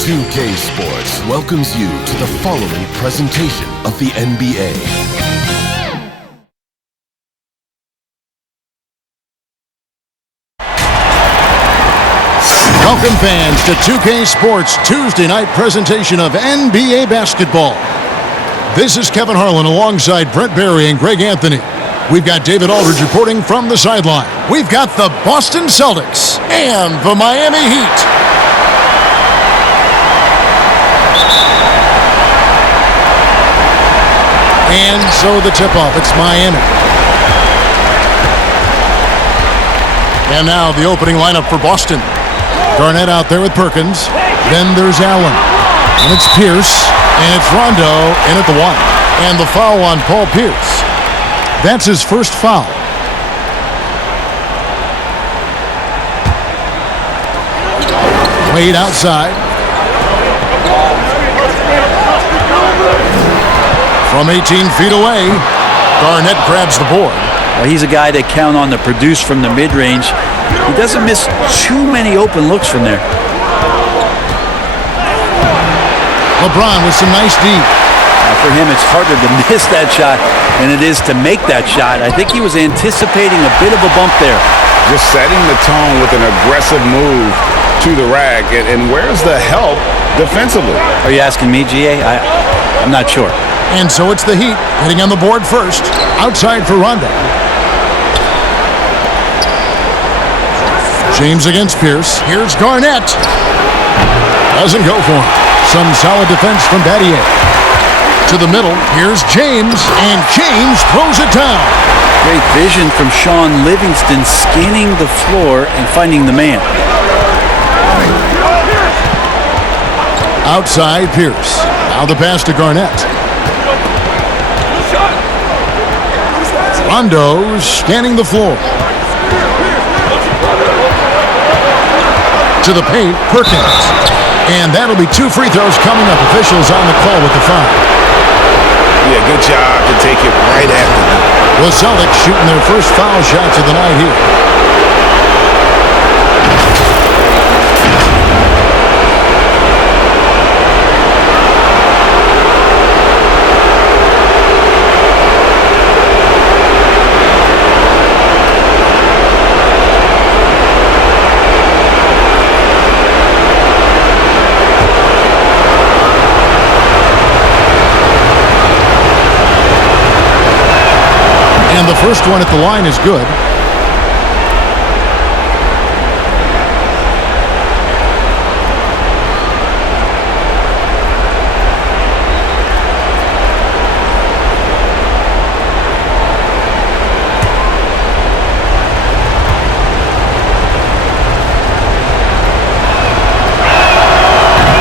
2K Sports welcomes you to the following presentation of the NBA. Welcome fans to 2K Sports Tuesday night presentation of NBA basketball. This is Kevin Harlan alongside Brent Barry and Greg Anthony. We've got David Aldridge reporting from the sideline. We've got the Boston Celtics and the Miami Heat. And so the tip-off, it's Miami. And now the opening lineup for Boston. Garnett out there with Perkins. Then there's Allen. And it's Pierce. And it's Rondo in at the one. And the foul on Paul Pierce. That's his first foul. Wade outside. From 18 feet away, Garnett grabs the board. Well, he's a guy they count on to produce from the mid-range. He doesn't miss too many open looks from there. LeBron with some nice D. For him, it's harder to miss that shot than it is to make that shot. I think he was anticipating a bit of a bump there. Just setting the tone with an aggressive move to the rack. And where's the help defensively? Are you asking me, GA? I'm not sure. And so it's the Heat getting on the board first. Outside for Rondo. James against Pierce. Here's Garnett. Doesn't go for him. Some solid defense from Battier. To the middle. Here's James. And James throws it down. Great vision from Sean Livingston, scanning the floor and finding the man. Outside Pierce. Now the pass to Garnett. Rondo scanning the floor. To the paint, Perkins. And that'll be 2 free throws coming up. Officials on the call with the foul. Yeah, good job to take it right after them. The Celtics shooting their first foul shots of the night here. And the first one at the line is good.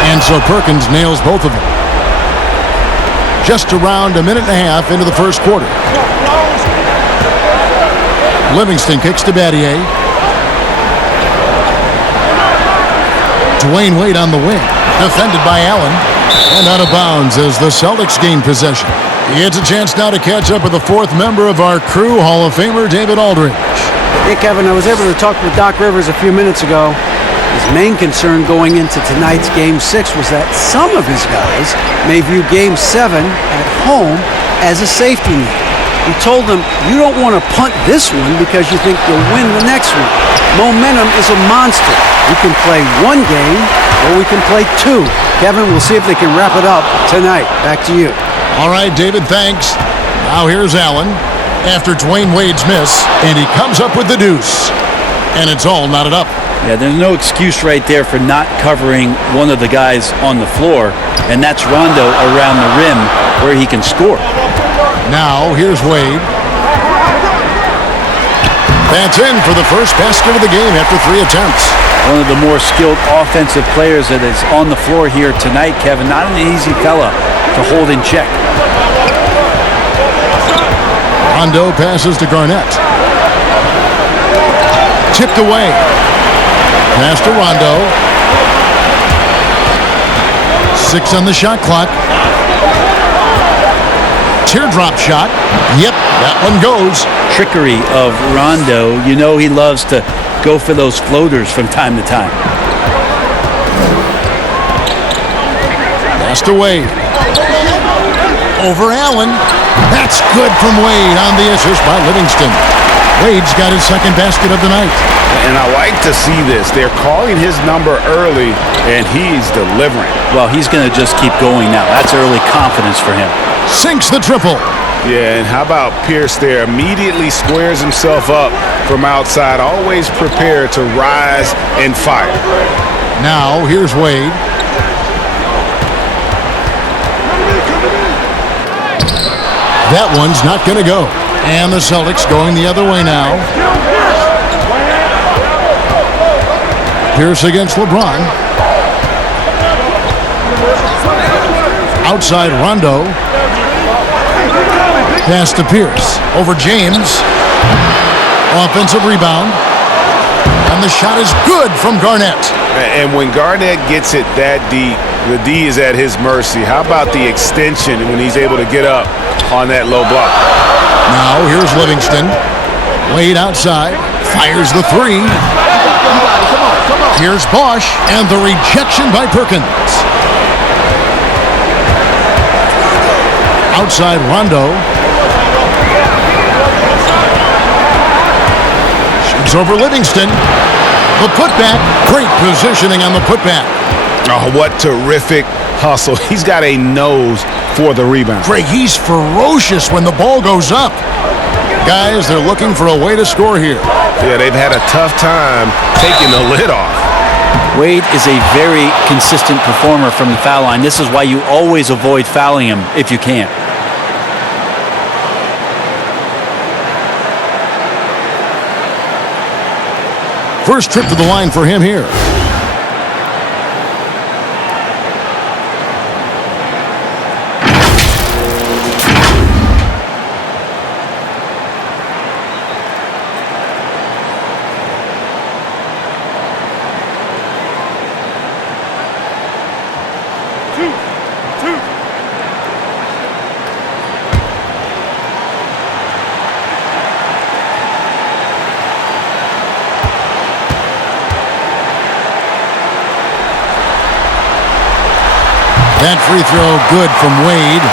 And so Perkins nails both of them. Just around a minute and a half into the first quarter. Livingston kicks to Battier. Dwayne Wade on the wing. Defended by Allen. And out of bounds as the Celtics gain possession. He gets a chance now to catch up with the fourth member of our crew, Hall of Famer David Aldridge. Hey, Kevin, I was able to talk with Doc Rivers a few minutes ago. His main concern going into tonight's Game 6 was that some of his guys may view Game 7 at home as a safety net. He told them, you don't want to punt this one because you think you'll win the next one. Momentum is a monster. We can play one game or we can play 2. Kevin, we'll see if they can wrap it up tonight. Back to you. All right, David, thanks. Now here's Allen after Dwayne Wade's miss, and he comes up with the deuce. And it's all knotted up. Yeah, there's no excuse right there for not covering one of the guys on the floor, and that's Rondo around the rim where he can score. Now, here's Wade. That's in for the first basket of the game after 3 attempts. One of the more skilled offensive players that is on the floor here tonight, Kevin. Not an easy fella to hold in check. Rondo passes to Garnett. Tipped away. Pass to Rondo. 6 on the shot clock. Teardrop shot. Yep, that one goes. Trickery of Rondo. You know he loves to go for those floaters from time to time. Pass to Wade. Over Allen. That's good from Wade on the assist by Livingston. Wade's got his second basket of the night. And I like to see this. They're calling his number early, and he's delivering. Well, he's going to just keep going now. That's early confidence for him. Sinks the triple. Yeah, and how about Pierce there? Immediately squares himself up from outside, always prepared to rise and fire. Now, here's Wade. That one's not going to go. And the Celtics going the other way now. Pierce against LeBron. Outside Rondo. Pass to Pierce. Over James. Offensive rebound. And the shot is good from Garnett. And when Garnett gets it that deep, the D is at his mercy. How about the extension when he's able to get up on that low block? Now here's Livingston. Wade outside. Fires the three. Here's Bosch. And the rejection by Perkins. Outside Rondo. Shoots over Livingston. The putback. Great positioning on the putback. Oh, what terrific hustle. He's got a nose for the rebound. Greg, he's ferocious when the ball goes up. Guys, they're looking for a way to score here. Yeah, they've had a tough time taking the lid off. Wade is a very consistent performer from the foul line. This is why you always avoid fouling him if you can. First trip to the line for him here. That free throw good from Wade.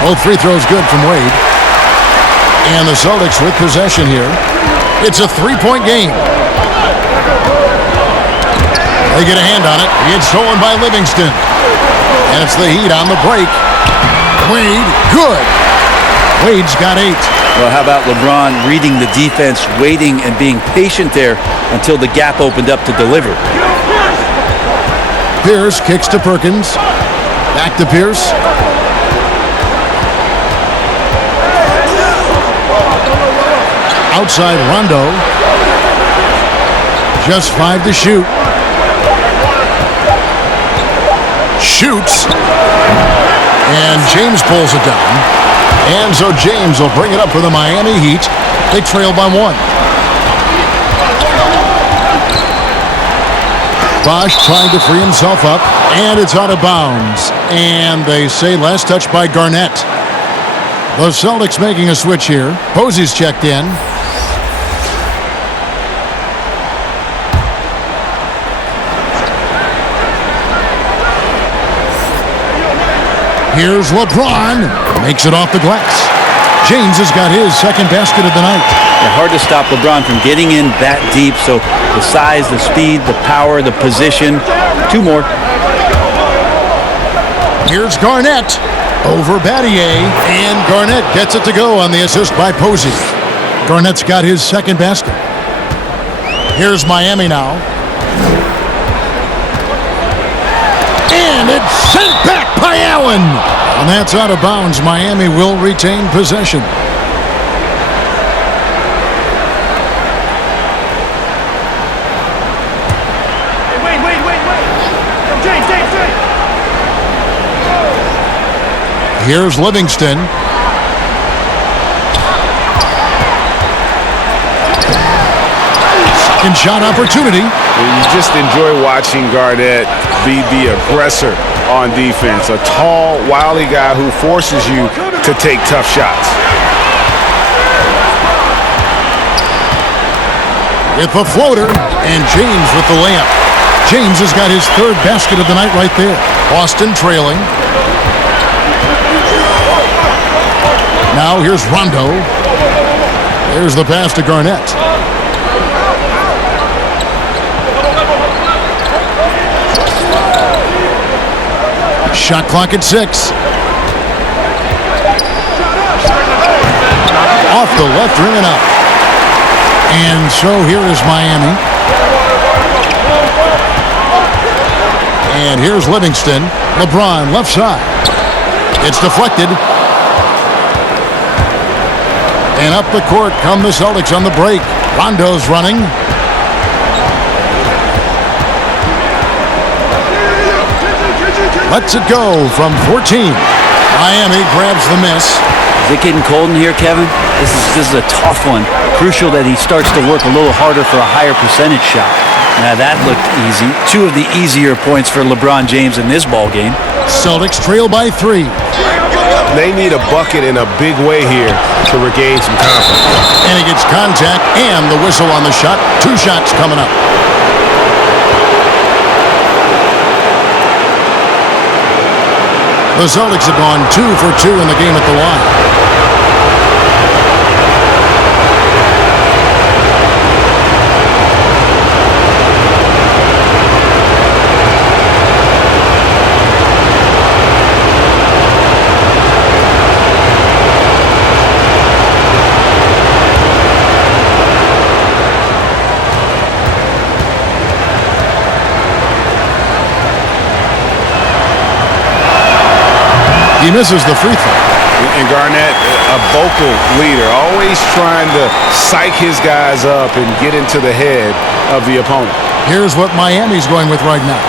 Both free throws good from Wade. And the Celtics with possession here. It's a three-point game. They get a hand on it. It's stolen by Livingston. And it's the Heat on the break. Wade, good. Wade's got 8. Well, how about LeBron reading the defense, waiting and being patient there until the gap opened up to deliver. Pierce kicks to Perkins. Back to Pierce. Outside Rondo. Just 5 to shoot. Shoots. And James pulls it down. And so James will bring it up for the Miami Heat. They trail by 1. Bosch trying to free himself up. And it's out of bounds. And they say last touch by Garnett. The Celtics making a switch here. Posey's checked in. Here's LeBron. Makes it off the glass. James has got his second basket of the night. Yeah, hard to stop LeBron from getting in that deep. So the size, the speed, the power, the position. 2 more. Here's Garnett. Over Battier. And Garnett gets it to go on the assist by Posey. Garnett's got his second basket. Here's Miami now. And it's sent back by Allen. And that's out of bounds. Miami will retain possession. Wait. James. Here's Livingston. Second shot opportunity. You just enjoy watching Garnett be the aggressor on defense. A tall, wily guy who forces you to take tough shots. With the floater, and James with the layup. James has got his third basket of the night right there. Boston trailing. Now here's Rondo. There's the pass to Garnett. Shot clock at 6. Off the left rim and up. And so here is Miami. And here's Livingston. LeBron left side. It's deflected. And up the court come the Celtics on the break. Rondo's running. Lets it go from 14. Miami grabs the miss. Is it getting cold in here, Kevin? This is a tough one. Crucial that he starts to work a little harder for a higher percentage shot. Now that looked easy. 2 of the easier points for LeBron James in this ball game. Celtics trail by 3. They need a bucket in a big way here to regain some confidence. And he gets contact and the whistle on the shot. 2 shots coming up. The Celtics have gone 2 for 2 in the game at the line. He misses the free throw. And Garnett, a vocal leader, always trying to psych his guys up and get into the head of the opponent. Here's what Miami's going with right now.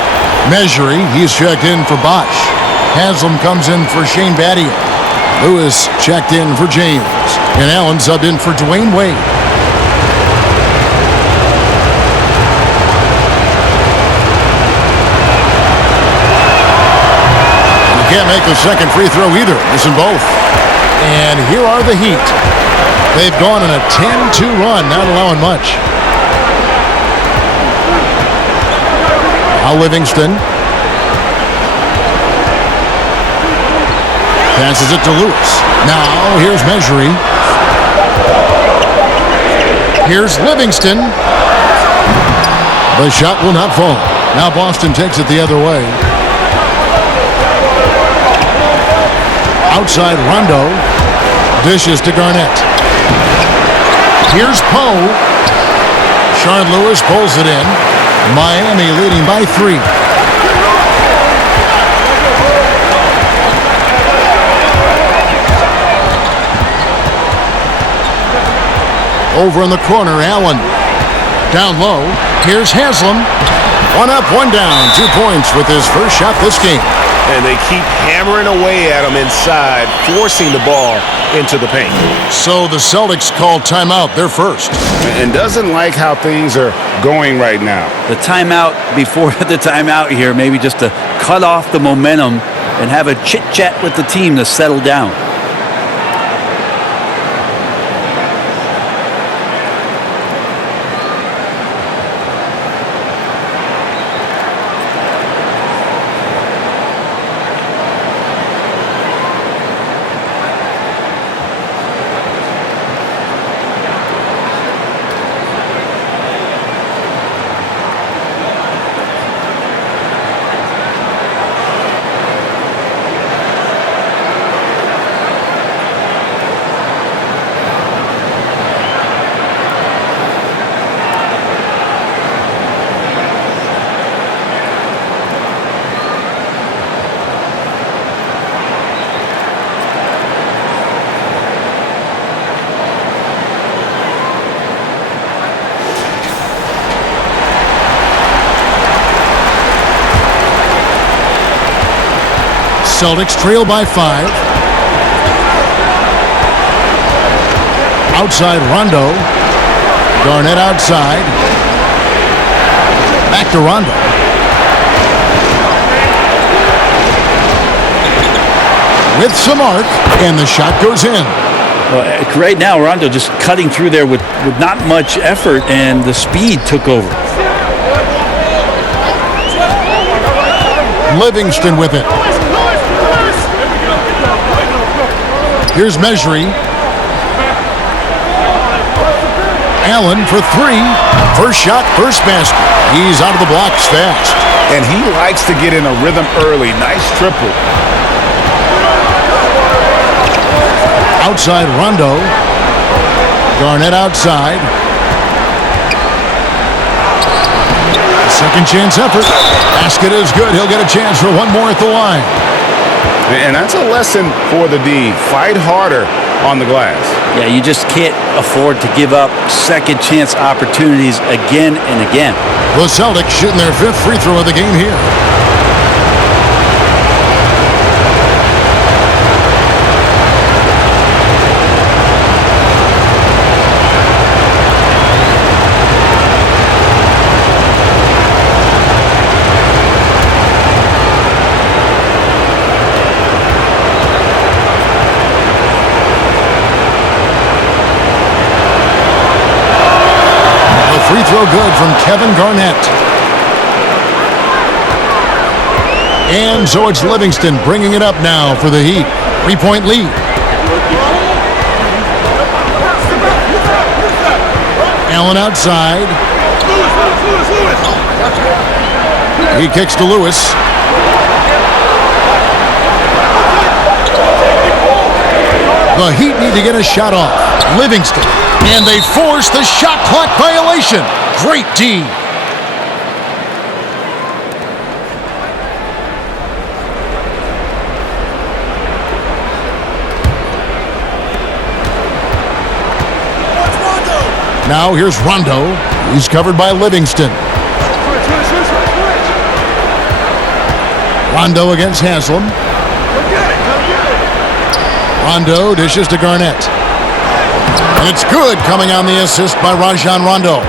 Measury, he's checked in for Bosch. Haslam comes in for Shane Battier. Lewis checked in for James. And Allen subbed in for Dwayne Wade. Can't make the second free throw either. Missing both. And here are the Heat. They've gone on a 10-2 run, not allowing much. Now Livingston. Passes it to Lewis. Now here's Measury. Here's Livingston. The shot will not fall. Now Boston takes it the other way. Outside Rondo. Dishes to Garnett. Here's Poe. Shard Lewis pulls it in. Miami leading by 3. Over in the corner, Allen. Down low. Here's Haslam. 1 up, 1 down. 2 points with his first shot this game. And they keep hammering away at him inside, forcing the ball into the paint. So the Celtics call timeout. They're first. And doesn't like how things are going right now. The timeout before the timeout here, maybe just to cut off the momentum and have a chit-chat with the team to settle down. Celtics trail by 5. Outside Rondo. Garnett outside. Back to Rondo. With some arc, and the shot goes in. Well, right now, Rondo just cutting through there with not much effort, and the speed took over. Livingston with it. Here's Mejri. Allen for three. First shot, first basket. He's out of the blocks fast. And he likes to get in a rhythm early. Nice triple. Outside Rondo. Garnett outside. Second chance effort. Basket is good. He'll get a chance for one more at the line. And that's a lesson for the D. Fight harder on the glass. Yeah, you just can't afford to give up second chance opportunities again and again. The Celtics shooting their fifth free throw of the game here. Free throw good from Kevin Garnett. And so it's Livingston bringing it up now for the Heat. 3-point lead. Allen outside. He kicks to Lewis. The Heat need to get a shot off. Livingston. And they force the shot clock violation. Great D. Now here's Rondo. He's covered by Livingston. Rondo against Haslam. Rondo dishes to Garnett. And it's good, coming on the assist by Rajon Rondo.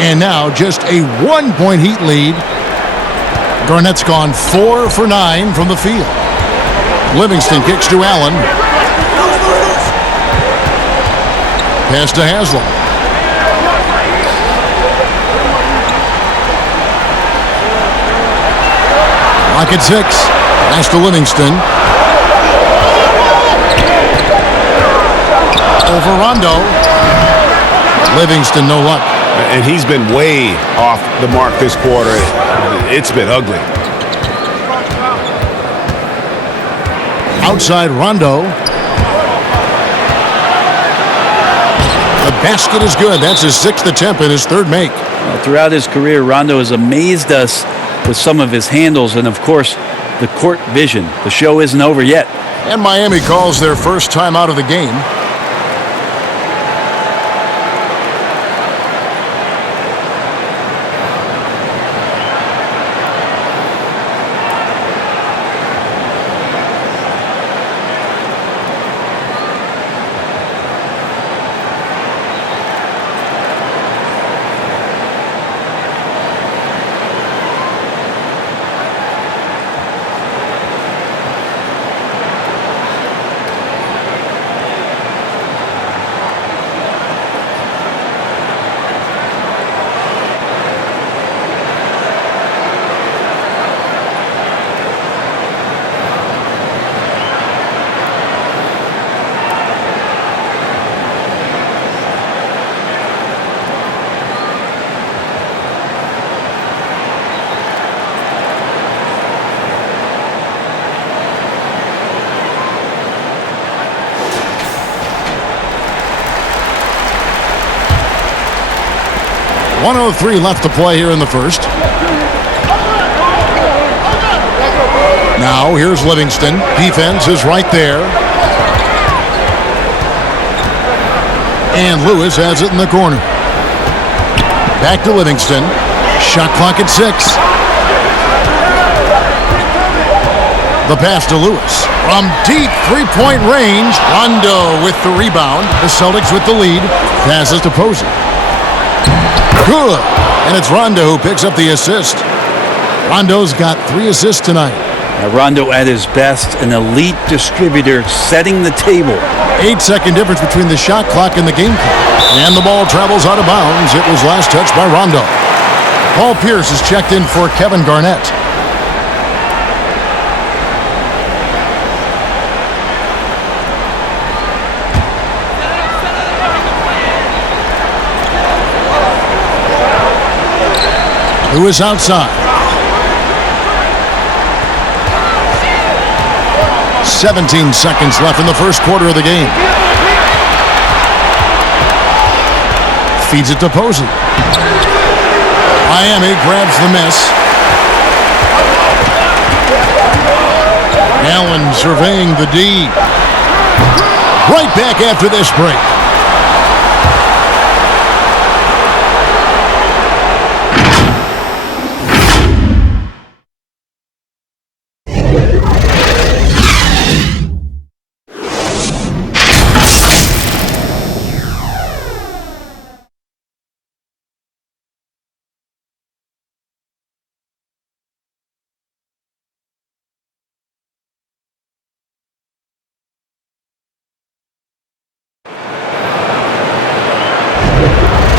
And now just a 1-point Heat lead. Garnett's gone 4 for 9 from the field. Livingston kicks to Allen. Pass to Haslam. Lock at 6. Pass to Livingston. Over Rondo. Livingston, no luck. And he's been way off the mark this quarter. It's been ugly. Outside Rondo. The basket is good. That's his 6th attempt and his 3rd make. Well, throughout his career, Rondo has amazed us with some of his handles and, of course, the court vision. The show isn't over yet. And Miami calls their first time out of the game. .103 left to play here in the first. Now here's Livingston. Defense is right there. And Lewis has it in the corner. Back to Livingston. Shot clock at 6. The pass to Lewis. From deep three-point range. Rondo with the rebound. The Celtics with the lead. Passes to Posey. Good. And it's Rondo who picks up the assist. Rondo's got 3 assists tonight. Rondo at his best, an elite distributor, setting the table. 8-second difference between the shot clock and the game clock. And the ball travels out of bounds. It was last touched by Rondo. Paul Pierce is checked in for Kevin Garnett. Lewis outside. 17 seconds left in the first quarter of the game. Feeds it to Posey. Miami grabs the miss. Allen surveying the D. Right back after this break.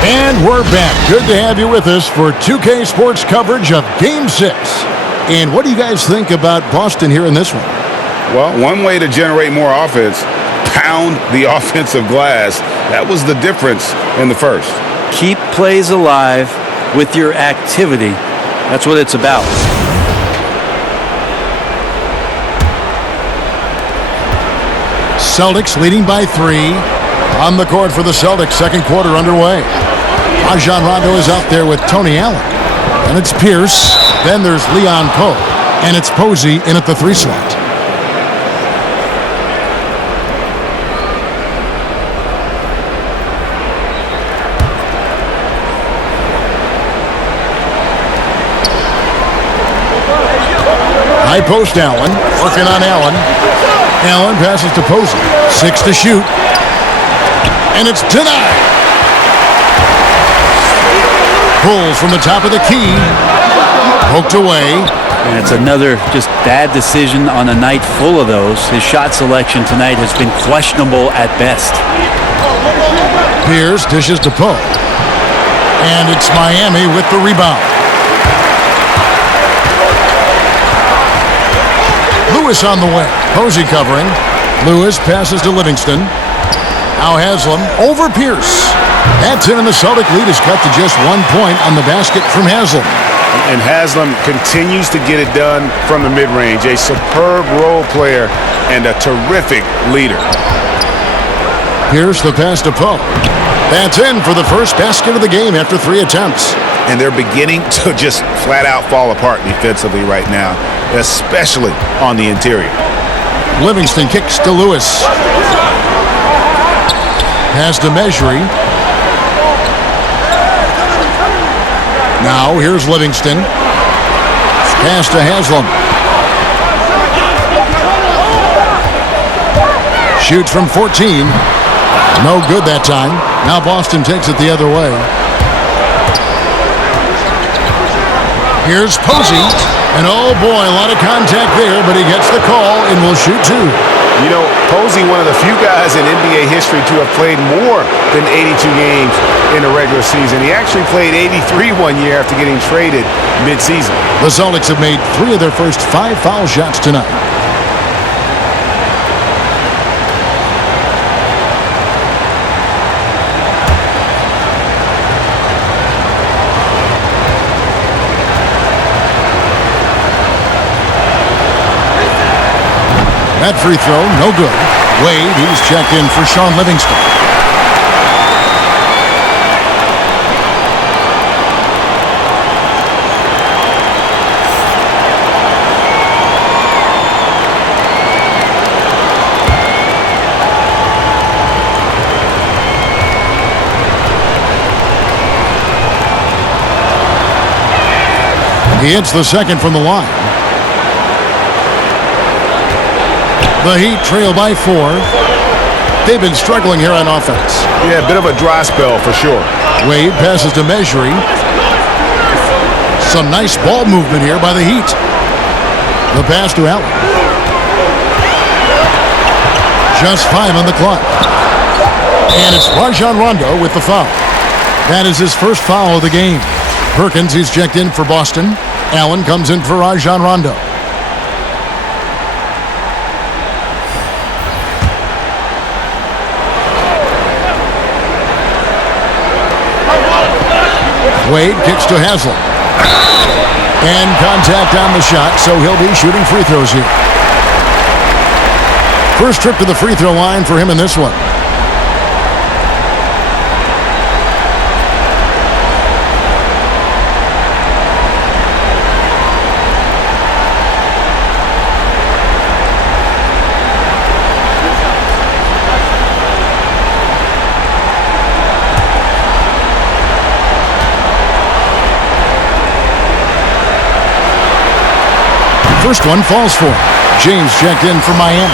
And we're back. Good to have you with us for 2K Sports coverage of Game 6. And what do you guys think about Boston here in this one? Well, one way to generate more offense, pound the offensive glass. That was the difference in the first. Keep plays alive with your activity. That's what it's about. Celtics leading by 3. On the court for the Celtics, second quarter underway. Rajon Rondo is out there with Tony Allen. And it's Pierce. Then there's Leon Poe. And it's Posey in at the 3 slot. High post Allen. Working on Allen. Allen passes to Posey. 6 to shoot. And it's denied. Pulls from the top of the key. Poked away. And it's another just bad decision on a night full of those. His shot selection tonight has been questionable at best. Pierce dishes to Poe. And it's Miami with the rebound. Lewis on the way. Posey covering. Lewis passes to Livingston. Now Haslam over Pierce. That's in, and the Celtic lead is cut to just 1 point on the basket from Haslam. And Haslam continues to get it done from the mid-range. A superb role player and a terrific leader. Pierce the pass to Poe. That's in for the first basket of the game after 3 attempts. And they're beginning to just flat out fall apart defensively right now, especially on the interior. Livingston kicks to Lewis. Pass to Mejri. Now here's Livingston. Pass to Haslam. Shoots from 14. No good that time. Now Boston takes it the other way. Here's Posey. And oh boy, a lot of contact there, but he gets the call and will shoot 2. You know, Posey, one of the few guys in NBA history to have played more than 82 games in the regular season. He actually played 83 one year after getting traded mid-season. The Celtics have made 3 of their first 5 foul shots tonight. That free throw, no good. Wade, he's checked in for Sean Livingston. He hits the second from the line. The Heat trail by 4. They've been struggling here on offense. Yeah, a bit of a dry spell for sure. Wade passes to Measury. Some nice ball movement here by the Heat. The pass to Allen. Just 5 on the clock. And it's Rajon Rondo with the foul. That is his first foul of the game. Perkins, he's checked in for Boston. Allen comes in for Rajon Rondo. Wade kicks to Haslam. And contact on the shot, so he'll be shooting free throws here. First trip to the free throw line for him in this one. First one falls for him. James checked in for Miami.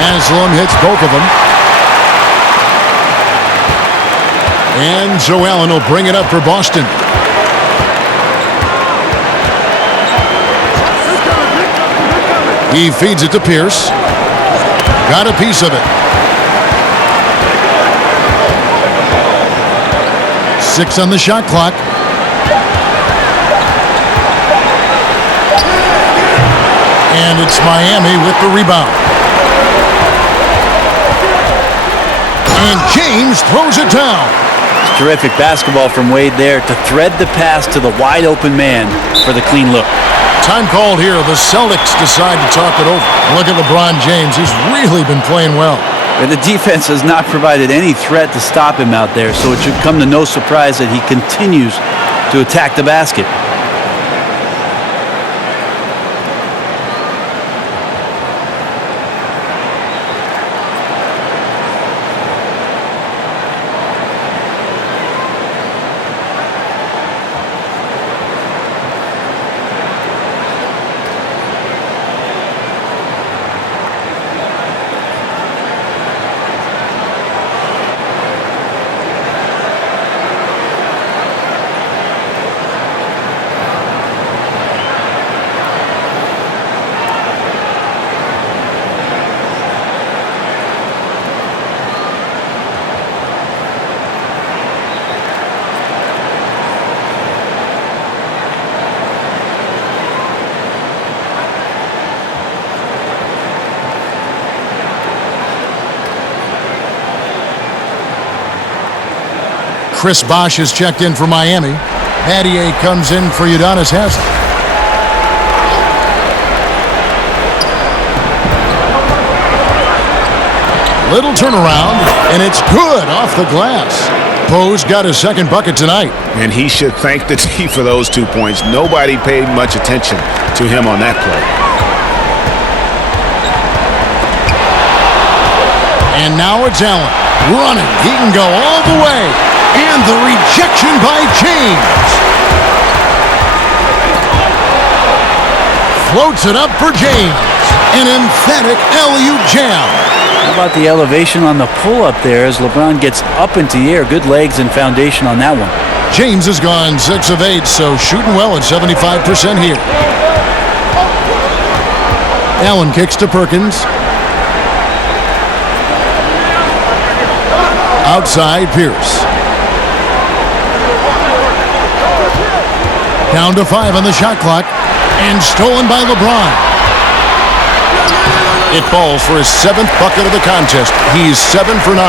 Haslam hits both of them. And Joe Allen will bring it up for Boston. He feeds it to Pierce. Got a piece of it. 6 on the shot clock. And it's Miami with the rebound. And James throws it down. Terrific basketball from Wade there to thread the pass to the wide open man for the clean look. Time called here. The Celtics decide to talk it over. Look at LeBron James. He's really been playing well. And the defense has not provided any threat to stop him out there, so it should come to no surprise that he continues to attack the basket. Chris Bosh is checked in for Miami. Battier comes in for Udonis Haslem. Little turnaround, and it's good off the glass. Poe's got his second bucket tonight. And he should thank the team for those 2 points. Nobody paid much attention to him on that play. And now it's Allen running. He can go all the way. And the rejection by James. Floats it up for James. An emphatic alley-oop jam. How about the elevation on the pull-up there as LeBron gets up into the air? Good legs and foundation on that one. James has gone 6 of 8, so shooting well at 75% here. Allen kicks to Perkins. Outside Pierce. Down to 5 on the shot clock. And stolen by LeBron. It falls for his 7th bucket of the contest. He's 7 for 9.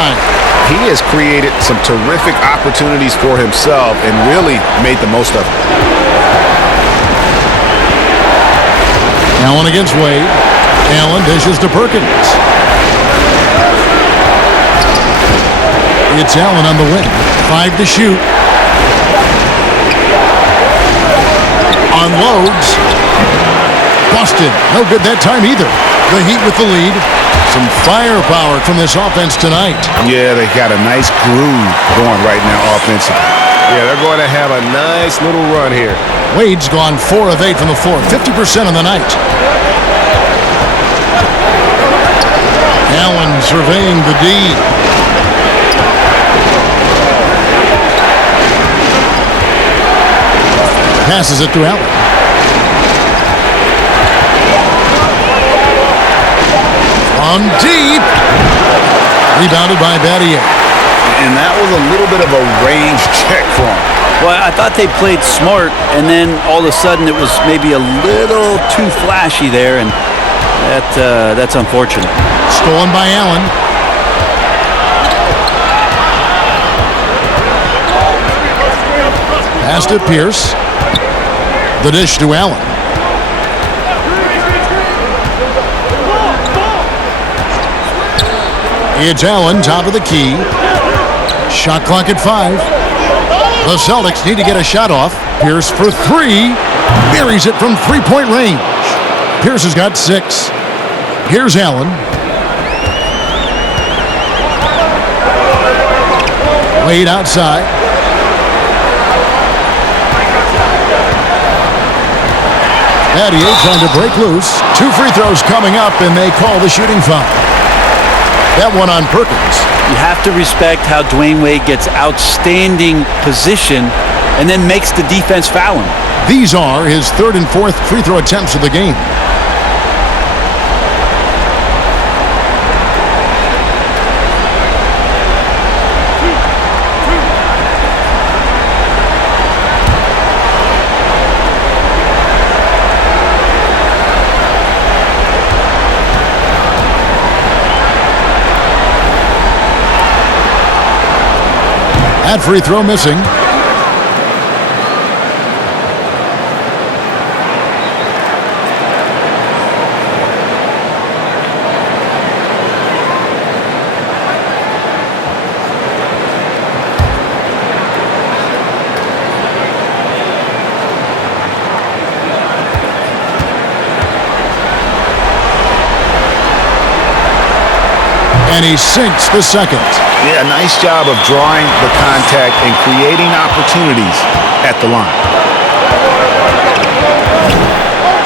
He has created some terrific opportunities for himself and really made the most of it. Allen against Wade. Allen dishes to Perkins. It's Allen on the wing. 5 to shoot. Unloads. Boston, no good that time either. The Heat with the lead. Some firepower from this offense tonight. Yeah, they got a nice groove going right now offensively. Yeah, they're going to have a nice little run here. Wade's gone 4 of 8 from the floor, 50% on the night. Allen surveying the D. Passes it to Allen. From deep. Rebounded by Battier. And that was a little bit of a range check for him. Well, I thought they played smart, and then all of a sudden it was maybe a little too flashy there, and that's unfortunate. Stolen by Allen. Pass to Pierce. The dish to Allen. It's Allen, top of the key. Shot clock at 5. The Celtics need to get a shot off. Pierce for 3. Buries it from three-point range. Pierce has got 6. Here's Allen. Wade outside. Battier trying to break loose. 2 free throws coming up, and they call the shooting foul. That one on Perkins. You have to respect how Dwayne Wade gets outstanding position and then makes the defense foul him. These are his 3rd and 4th free throw attempts of the game. That free throw missing. And he sinks the second. Yeah, nice job of drawing the contact and creating opportunities at the line.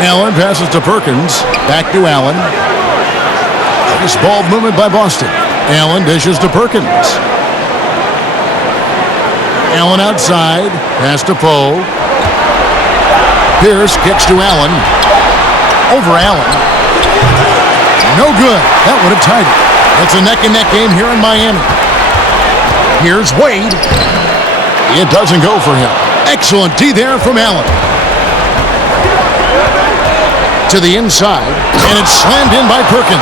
Allen passes to Perkins. Back to Allen. Nice ball movement by Boston. Allen dishes to Perkins. Allen outside. Pass to Poe. Pierce kicks to Allen. Over Allen. No good. That would have tied it. It's a neck-and-neck game here in Miami. Here's Wade. It doesn't go for him. Excellent D there from Allen. To the inside, and it's slammed in by Perkins.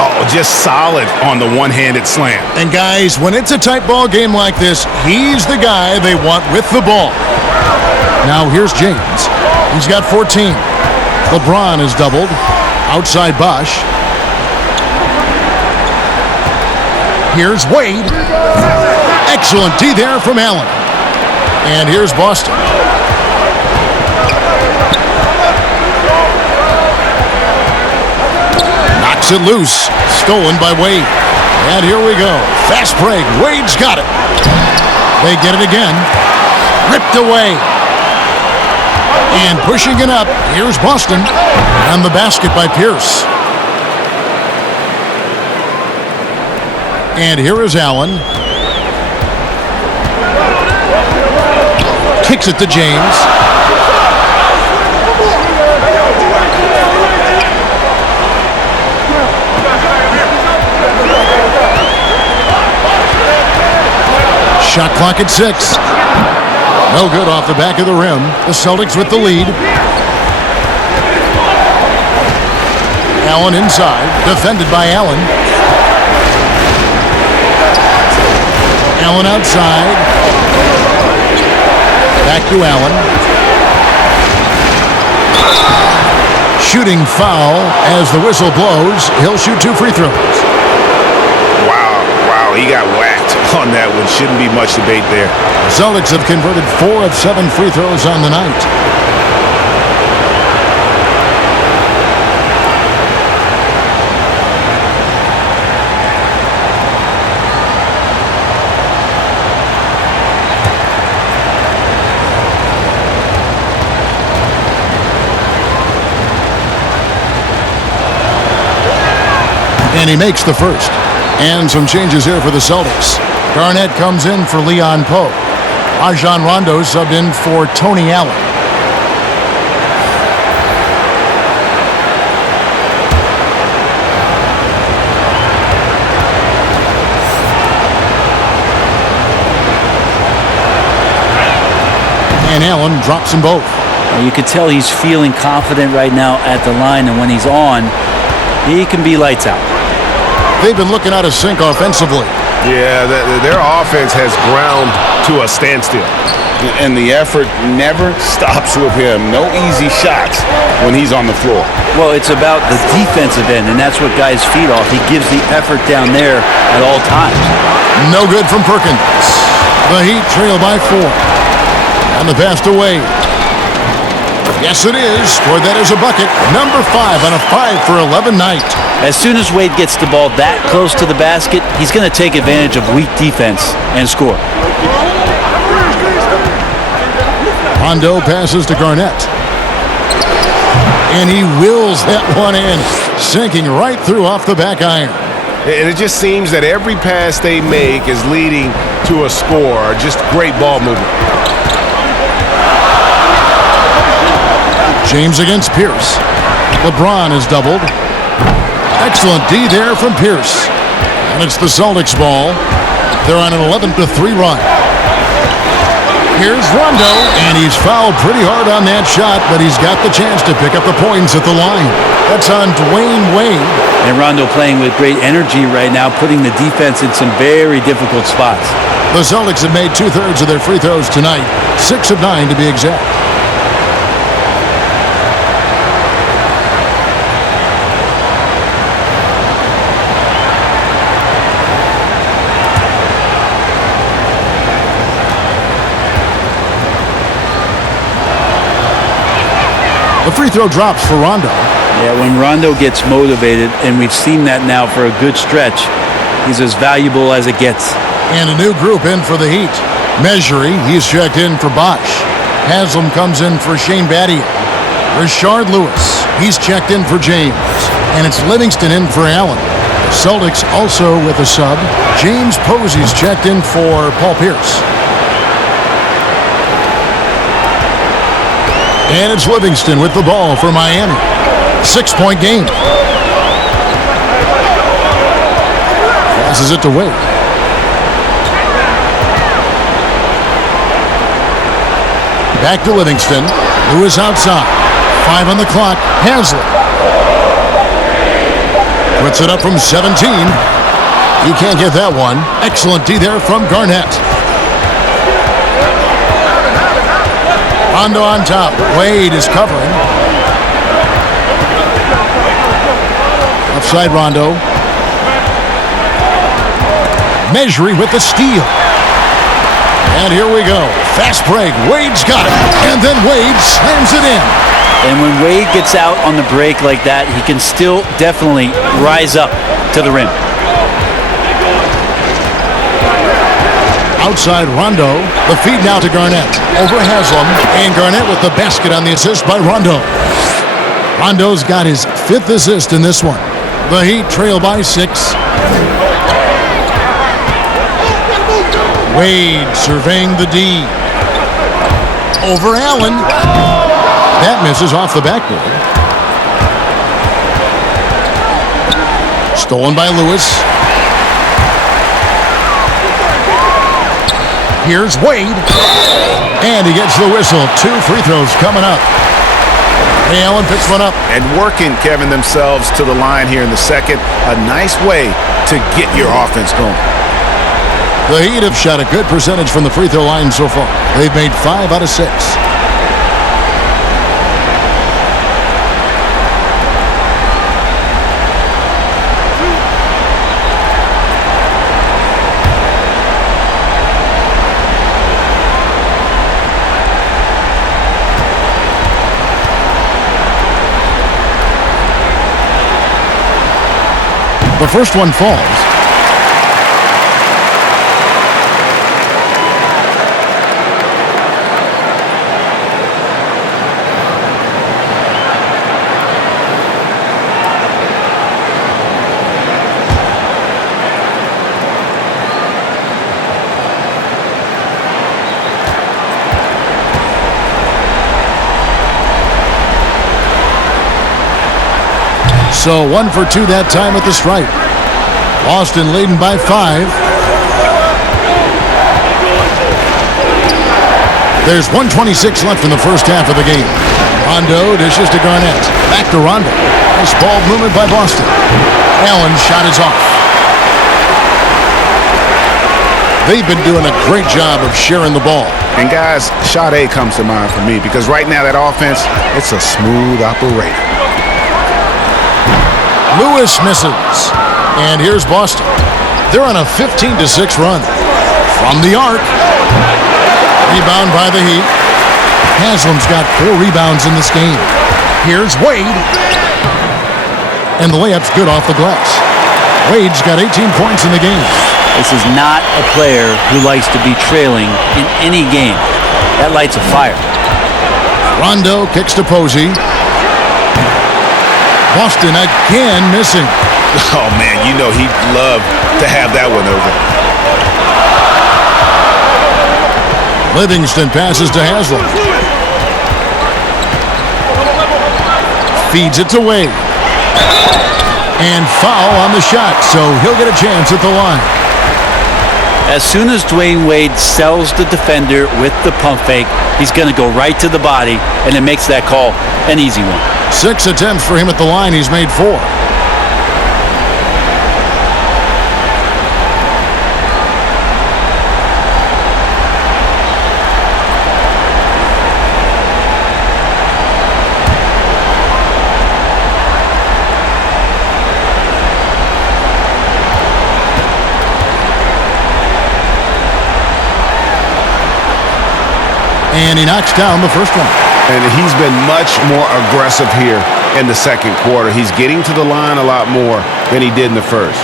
Oh, just solid on the one-handed slam. And guys, when it's a tight ball game like this, he's the guy they want with the ball. Now here's James. He's got 14. LeBron is doubled. Outside Bosch. Here's Wade. Excellent D there from Allen. And here's Boston. Knocks it loose. Stolen by Wade. And here we go. Fast break. Wade's got it. They get it again. Ripped away. And pushing it up. Here's Boston. And the basket by Pierce. And here is Allen. Kicks it to James. Shot clock at 6. No good off the back of the rim. The Celtics with the lead. Allen inside. Defended by Allen. Allen outside. Back to Allen. Shooting foul as the whistle blows. He'll shoot 2 free throws. Wow, he got whacked on that one. Shouldn't be much debate there. The Celtics have converted 4 of 7 free throws on the night. And he makes the first. And some changes here for the Celtics. Garnett comes in for Leon Poe. Rajon Rondo subbed in for Tony Allen. And Allen drops them both. You could tell he's feeling confident right now at the line, and when he's on, he can be lights out. They've been looking out of sync offensively. Yeah, their offense has ground to a standstill. And the effort never stops with him. No easy shots when he's on the floor. Well, it's about the defensive end, and that's what guys feed off. He gives the effort down there at all times. No good from Perkins. The Heat trail by 4. And the pass to Wade. Yes, it is. Scored that as a bucket. Number 5 on a 5-for-11 night. As soon as Wade gets the ball that close to the basket, he's going to take advantage of weak defense and score. Rondo passes to Garnett. And he wills that one in, sinking right through off the back iron. And it just seems that every pass they make is leading to a score. Just great ball movement. James against Pierce. LeBron is doubled. Excellent D there from Pierce. And it's the Celtics ball. They're on an 11-3 run. Here's Rondo, and he's fouled pretty hard on that shot, but he's got the chance to pick up the points at the line. That's on Dwayne Wade. And Rondo playing with great energy right now, putting the defense in some very difficult spots. The Celtics have made 2/3 of their free throws tonight, 6 of 9 to be exact. The free throw drops for Rondo. Yeah, when Rondo gets motivated, and we've seen that now for a good stretch, he's as valuable as it gets. And a new group in for the Heat. Measury, he's checked in for Bosch. Haslam comes in for Shane Battier. Rashard Lewis, he's checked in for James. And it's Livingston in for Allen. The Celtics also with a sub. James Posey's checked in for Paul Pierce. And it's Livingston with the ball for Miami. 6-point game. Passes it to Wade. Back to Livingston. Lewis outside. 5 on the clock. Haslett. Puts it up from 17. He can't get that one. Excellent D there from Garnett. Rondo on top. Wade is covering. Outside Rondo. Measury with the steal. And here we go. Fast break. Wade's got it. And then Wade slams it in. And when Wade gets out on the break like that, he can still definitely rise up to the rim. Outside Rondo. The feed now to Garnett. Over Haslam. And Garnett with the basket on the assist by Rondo. Rondo's got his 5th assist in this one. The Heat trail by 6. Wade surveying the D. Over Allen. That misses off the backboard. Stolen by Lewis. Here's Wade. And he gets the whistle. 2 free throws coming up. Ray Allen picks one up. And working, Kevin, themselves to the line here in the second. A nice way to get your offense going. The Heat have shot a good percentage from the free throw line so far. They've made 5 out of 6. The first one falls. So 1 for 2 that time at the stripe. Boston leading by 5. There's 1:26 left in the first half of the game. Rondo dishes to Garnett. Back to Rondo. Nice ball movement by Boston. Allen's shot is off. They've been doing a great job of sharing the ball. And guys, shot A comes to mind for me because right now that offense, it's a smooth operator. Lewis misses. And here's Boston. They're on a 15-6 run. From the arc. Rebound by the Heat. Haslam's got 4 rebounds in this game. Here's Wade. And the layup's good off the glass. Wade's got 18 points in the game. This is not a player who likes to be trailing in any game. That lights a fire. Rondo kicks to Posey. Boston again missing. Oh, man, you know he'd love to have that one over. Livingston passes to Haslam. Feeds it to Wade. And foul on the shot, so he'll get a chance at the line. As soon as Dwayne Wade sells the defender with the pump fake, he's going to go right to the body, and it makes that call an easy one. 6 attempts for him at the line. He's made 4. And he knocks down the first one. And he's been much more aggressive here in the second quarter. He's getting to the line a lot more than he did in the first.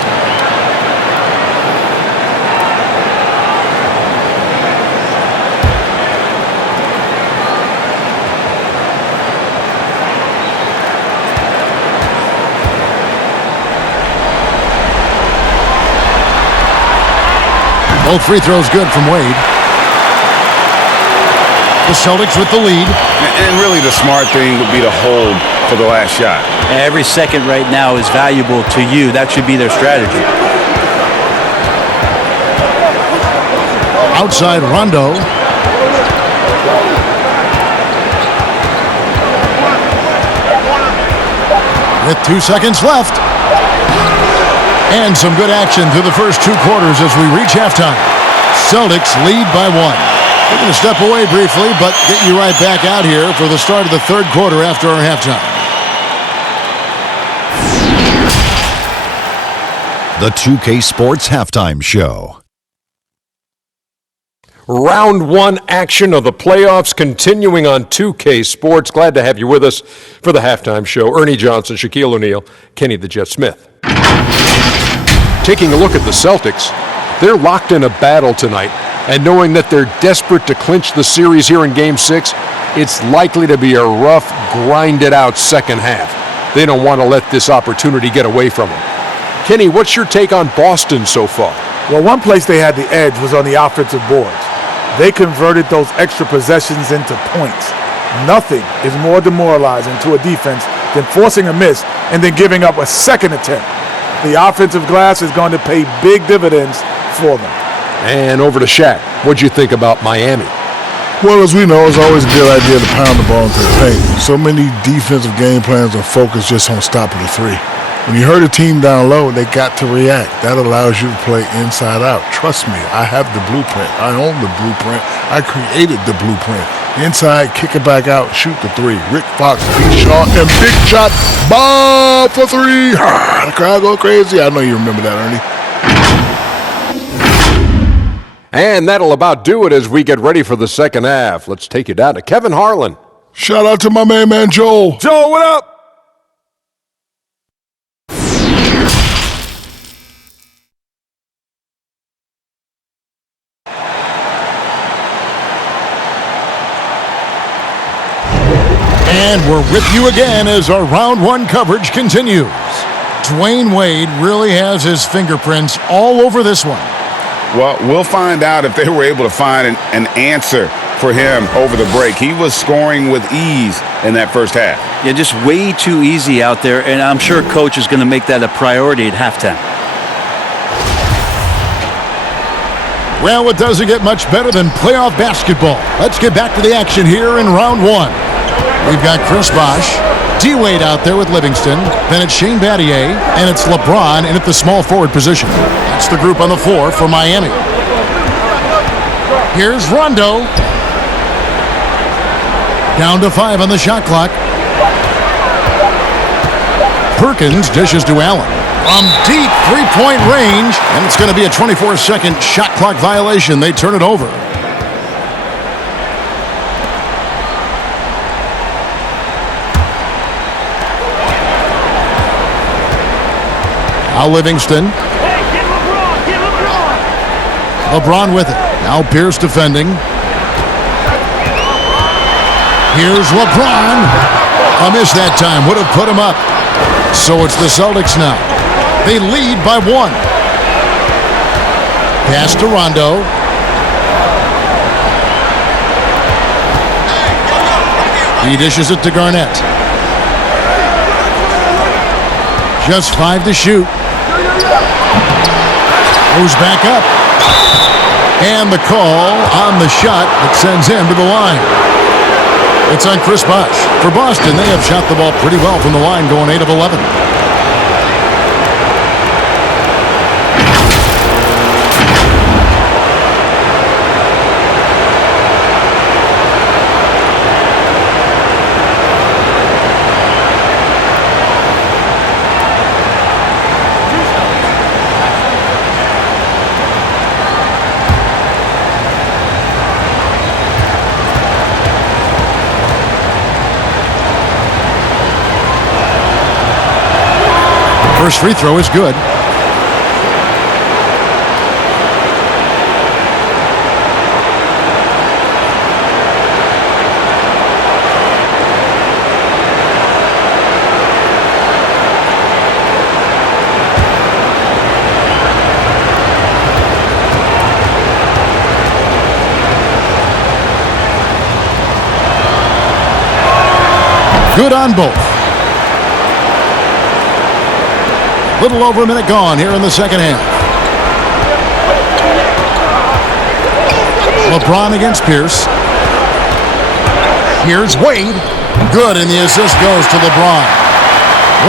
Both free throws good from Wade. The Celtics with the lead. And really the smart thing would be to hold for the last shot. Every second right now is valuable to you. That should be their strategy. Outside Rondo. With 2 seconds left. And some good action through the first 2 quarters as we reach halftime. Celtics lead by 1. We're going to step away briefly, but get you right back out here for the start of the third quarter after our halftime. The 2K Sports Halftime Show. Round 1 action of the playoffs continuing on 2K Sports. Glad to have you with us for the halftime show. Ernie Johnson, Shaquille O'Neal, Kenny the Jet Smith. Taking a look at the Celtics, they're locked in a battle tonight. And knowing that they're desperate to clinch the series here in Game 6, it's likely to be a rough, grinded-out second half. They don't want to let this opportunity get away from them. Kenny, what's your take on Boston so far? Well, one place they had the edge was on the offensive boards. They converted those extra possessions into points. Nothing is more demoralizing to a defense than forcing a miss and then giving up a second attempt. The offensive glass is going to pay big dividends for them. And over to Shaq. What'd you think about Miami? Well, as we know, it's always a good idea to pound the ball into the paint. So many defensive game plans are focused just on stopping the 3. When you hurt a team down low, they got to react. That allows you to play inside out. Trust me, I have the blueprint. I own the blueprint. I created the blueprint. Inside, kick it back out, shoot the 3. Rick Fox, Pete Shaw, and big shot, Bob for 3. The crowd go crazy. I know you remember that, Ernie. And that'll about do it as we get ready for the second half. Let's take you down to Kevin Harlan. Shout out to my main man, Joel. Joel, what up? And we're with you again as our round 1 coverage continues. Dwayne Wade really has his fingerprints all over this one. Well, we'll find out if they were able to find an answer for him over the break. He was scoring with ease in that first half. Yeah, just way too easy out there, and I'm sure coach is going to make that a priority at halftime. Well, it doesn't get much better than playoff basketball. Let's get back to the action here in round one. We've got Chris Bosh, D-Wade out there with Livingston. Then it's Shane Battier, and it's LeBron in at the small forward position. That's the group on the floor for Miami. Here's Rondo. Down to 5 on the shot clock. Perkins dishes to Allen. From deep three-point range, and it's going to be a 24-second shot clock violation. They turn it over. Now Livingston. LeBron with it. Now Pierce defending. Here's LeBron. A miss that time. Would have put him up. So it's the Celtics now. They lead by 1. Pass to Rondo. He dishes it to Garnett. Just 5 to shoot. Goes back up. And the call on the shot that sends him to the line. It's on Chris Bosh. For Boston, they have shot the ball pretty well from the line, going 8 of 11. First free throw is good. Good on both. Little over a minute gone here in the second half. LeBron against Pierce. Here's Wade. Good, and the assist goes to LeBron.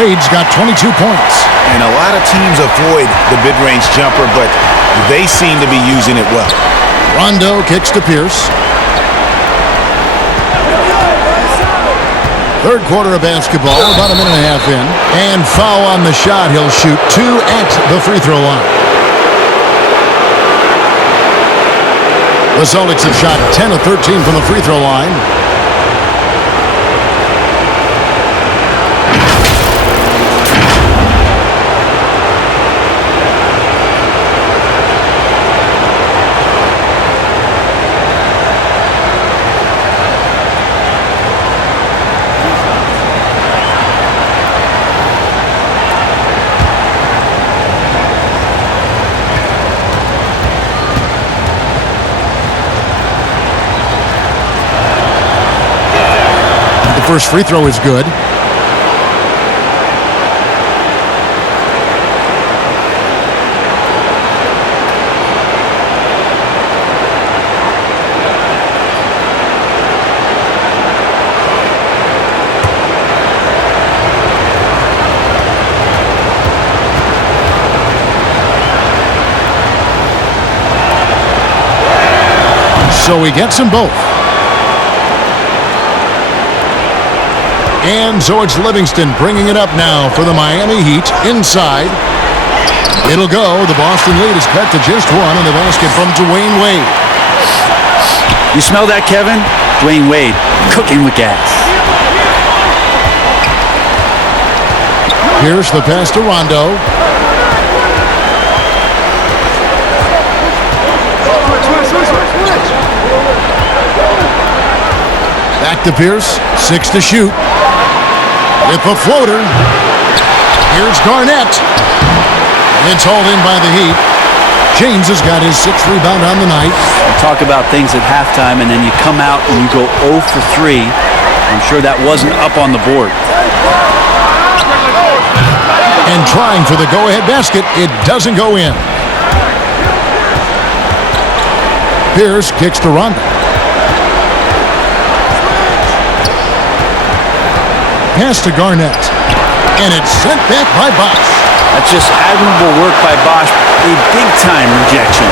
Wade's got 22 points. And a lot of teams avoid the mid-range jumper, but they seem to be using it well. Rondo kicks to Pierce. Third quarter of basketball, about a minute and a half in. And foul on the shot. He'll shoot 2 at the free throw line. The Celtics have shot 10 of 13 from the free throw line. First free throw is good. So he gets them both. And so it's Livingston bringing it up now for the Miami Heat inside. It'll go. The Boston lead is cut to just 1 in the basket from Dwayne Wade. You smell that, Kevin? Dwayne Wade cooking with gas. Here's the pass to Rondo. Back to Pierce. 6 to shoot. With the floater. Here's Garnett. It's hauled in by the Heat. James has got his 6th rebound on the night. Talk about things at halftime, and then you come out and you go 0 for 3. I'm sure that wasn't up on the board. And trying for the go-ahead basket, it doesn't go in. Pierce kicks to Rondo. Pass to Garnett. And it's sent back by Bosch. That's just admirable work by Bosch. A big-time rejection.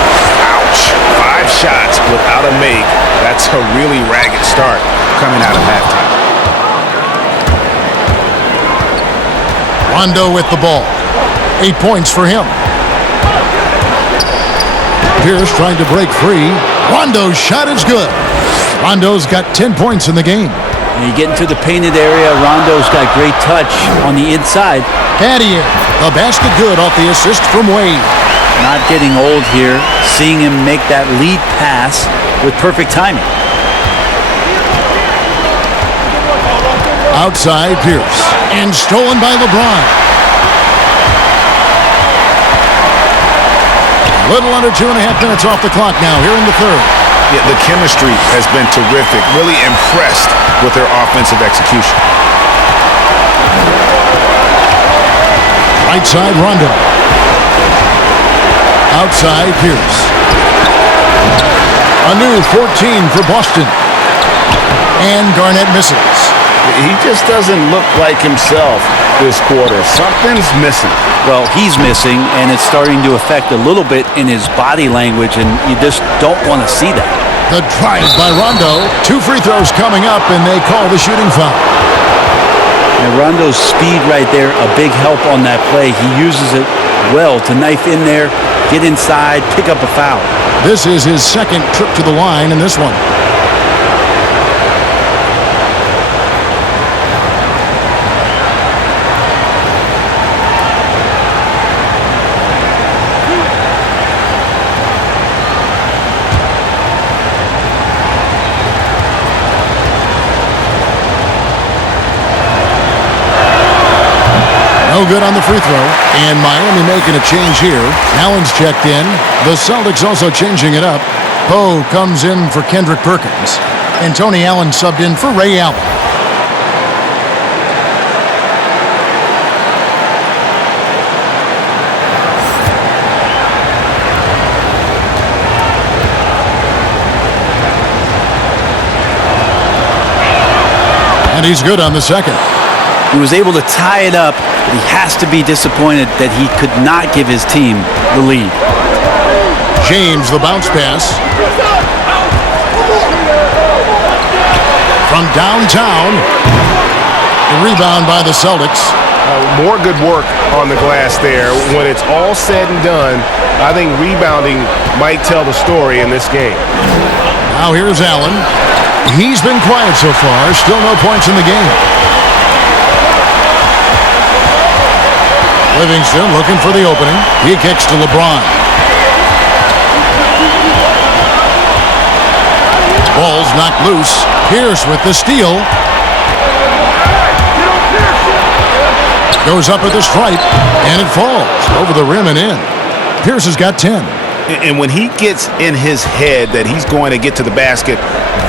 Ouch. 5 shots without a make. That's a really ragged start coming out of halftime. Rondo with the ball. 8 points for him. Pierce trying to break free. Rondo's shot is good. Rondo's got 10 points in the game. When you get into the painted area, Rondo's got great touch on the inside. Patty, the basket good off the assist from Wade. Not getting old here. Seeing him make that lead pass with perfect timing. Outside Pierce. And stolen by LeBron. A little under 2.5 minutes off the clock now here in the third. Yeah, the chemistry has been terrific. Really impressed with their offensive execution. Right side Rondo. Outside Pierce. A new 14 for Boston. And Garnett misses. He just doesn't look like himself this quarter. Something's missing. Well, he's missing, and it's starting to affect a little bit in his body language, and you just don't want to see that. The drive by Rondo. 2 free throws coming up, and they call the shooting foul. And Rondo's speed right there, a big help on that play. He uses it well to knife in there, get inside, pick up a foul. This is his 2nd trip to the line in this one. No good on the free throw. And Miami making a change here. Allen's checked in. The Celtics also changing it up. Poe comes in for Kendrick Perkins. And Tony Allen subbed in for Ray Allen. And he's good on the second. He was able to tie it up, but he has to be disappointed that he could not give his team the lead. James, the bounce pass. From downtown. The rebound by the Celtics. More good work on the glass there. When it's all said and done, I think rebounding might tell the story in this game. Now here's Allen. He's been quiet so far. Still no points in the game. Livingston looking for the opening. He kicks to LeBron. Ball's knocked loose. Pierce with the steal. Goes up at the stripe, and it falls over the rim and in. Pierce has got 10. And when he gets in his head that he's going to get to the basket,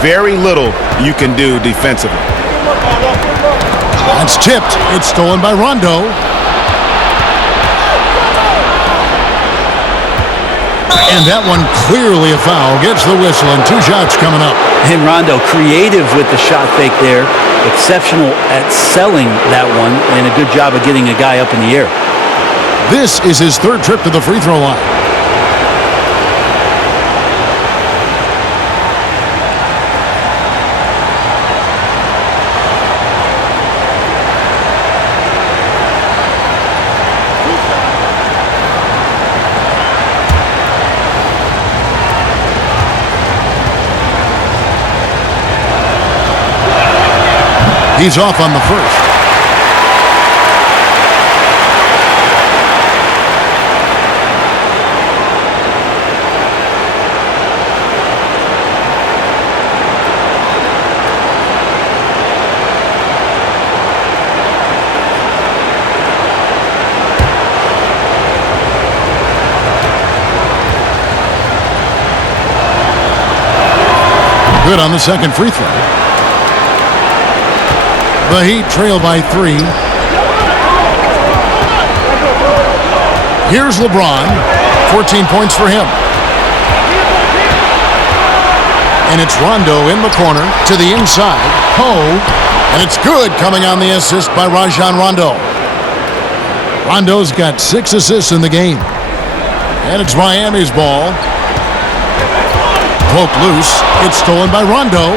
very little you can do defensively. That's tipped. It's stolen by Rondo. And that one clearly a foul. Gets the whistle, and 2 shots coming up. And Rondo, creative with the shot fake there. Exceptional at selling that one, and a good job of getting a guy up in the air. This is his 3rd trip to the free throw line. He's off on the first. Good on the second free throw. The Heat trail by 3. Here's LeBron. 14 points for him. And it's Rondo in the corner to the inside. And it's good, coming on the assist by Rajon Rondo. Rondo's got 6 assists in the game. And it's Miami's ball. Poked loose. It's stolen by Rondo.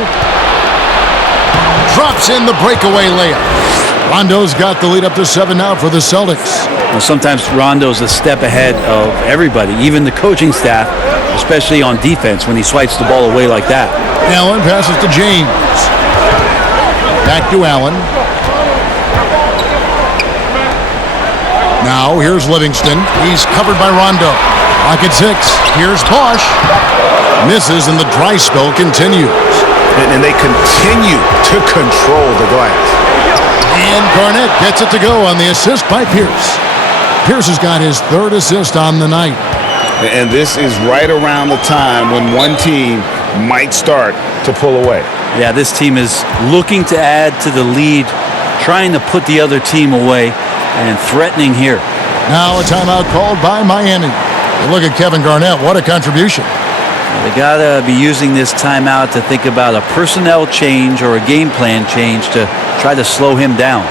Drops in the breakaway layup. Rondo's got the lead up to 7 now for the Celtics. Well, sometimes Rondo's a step ahead of everybody, even the coaching staff, especially on defense when he swipes the ball away like that. Allen passes to James. Back to Allen. Now here's Livingston. He's covered by Rondo. Lock at 6. Here's Bosch. Misses, and the dry spell continues. And they continue to control the glass. And Garnett gets it to go on the assist by Pierce. Pierce has got his 3rd assist on the night. And this is right around the time when one team might start to pull away. Yeah, this team is looking to add to the lead, trying to put the other team away, and threatening here. Now a timeout called by Miami. Look at Kevin Garnett. What a contribution. They got to be using this timeout to think about a personnel change or a game plan change to try to slow him down.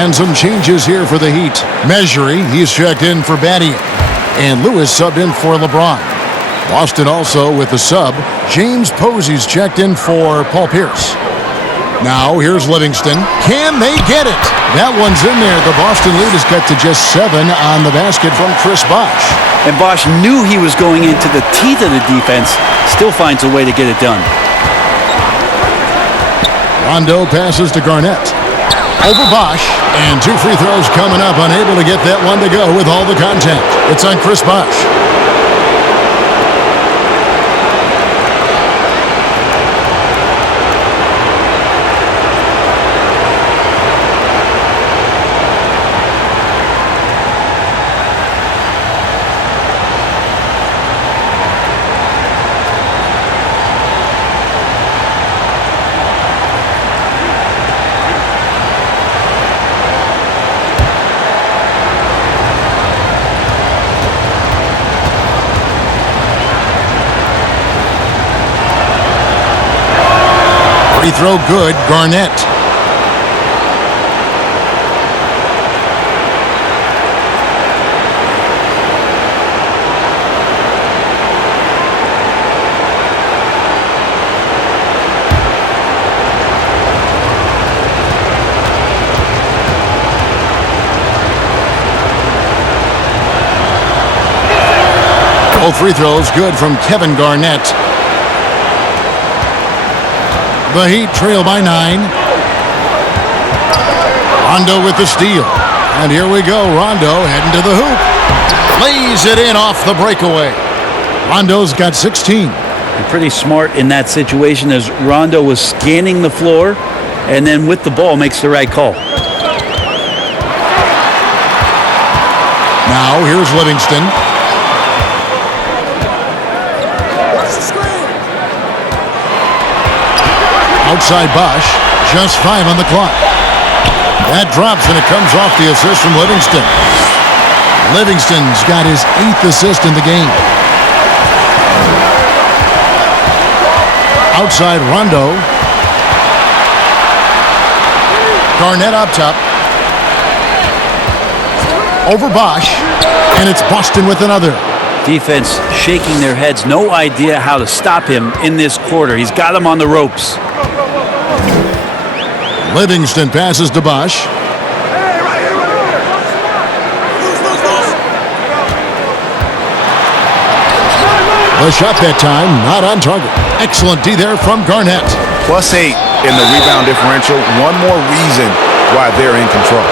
And some changes here for the Heat. Measury, he's checked in for Batty. And Lewis subbed in for LeBron. Boston also with the sub. James Posey's checked in for Paul Pierce. Now here's Livingston. Can they get it? That one's in there. The Boston lead is cut to just 7 on the basket from Chris Bosh. And Bosh knew he was going into the teeth of the defense. Still finds a way to get it done. Rondo passes to Garnett. Over Bosh, and 2 free throws coming up, unable to get that one to go with all the contact. It's on Chris Bosh. Free throw good, Garnett. Both free throws good from Kevin Garnett. The Heat trail by 9. Rondo with the steal. And here we go. Rondo heading to the hoop. Lays it in off the breakaway. Rondo's got 16. And pretty smart in that situation as Rondo was scanning the floor and then with the ball makes the right call. Now here's Livingston. Outside Bosh, just 5 on the clock. That drops and it comes off the assist from Livingston. Livingston's got his 8th assist in the game. Outside Rondo. Garnett up top. Over Bosh, and it's Boston with another. Defense shaking their heads. No idea how to stop him in this quarter. He's got him on the ropes. Livingston passes to Bosch. The shot that time, not on target. Excellent D there from Garnett. +8 in the rebound differential. One more reason why they're in control.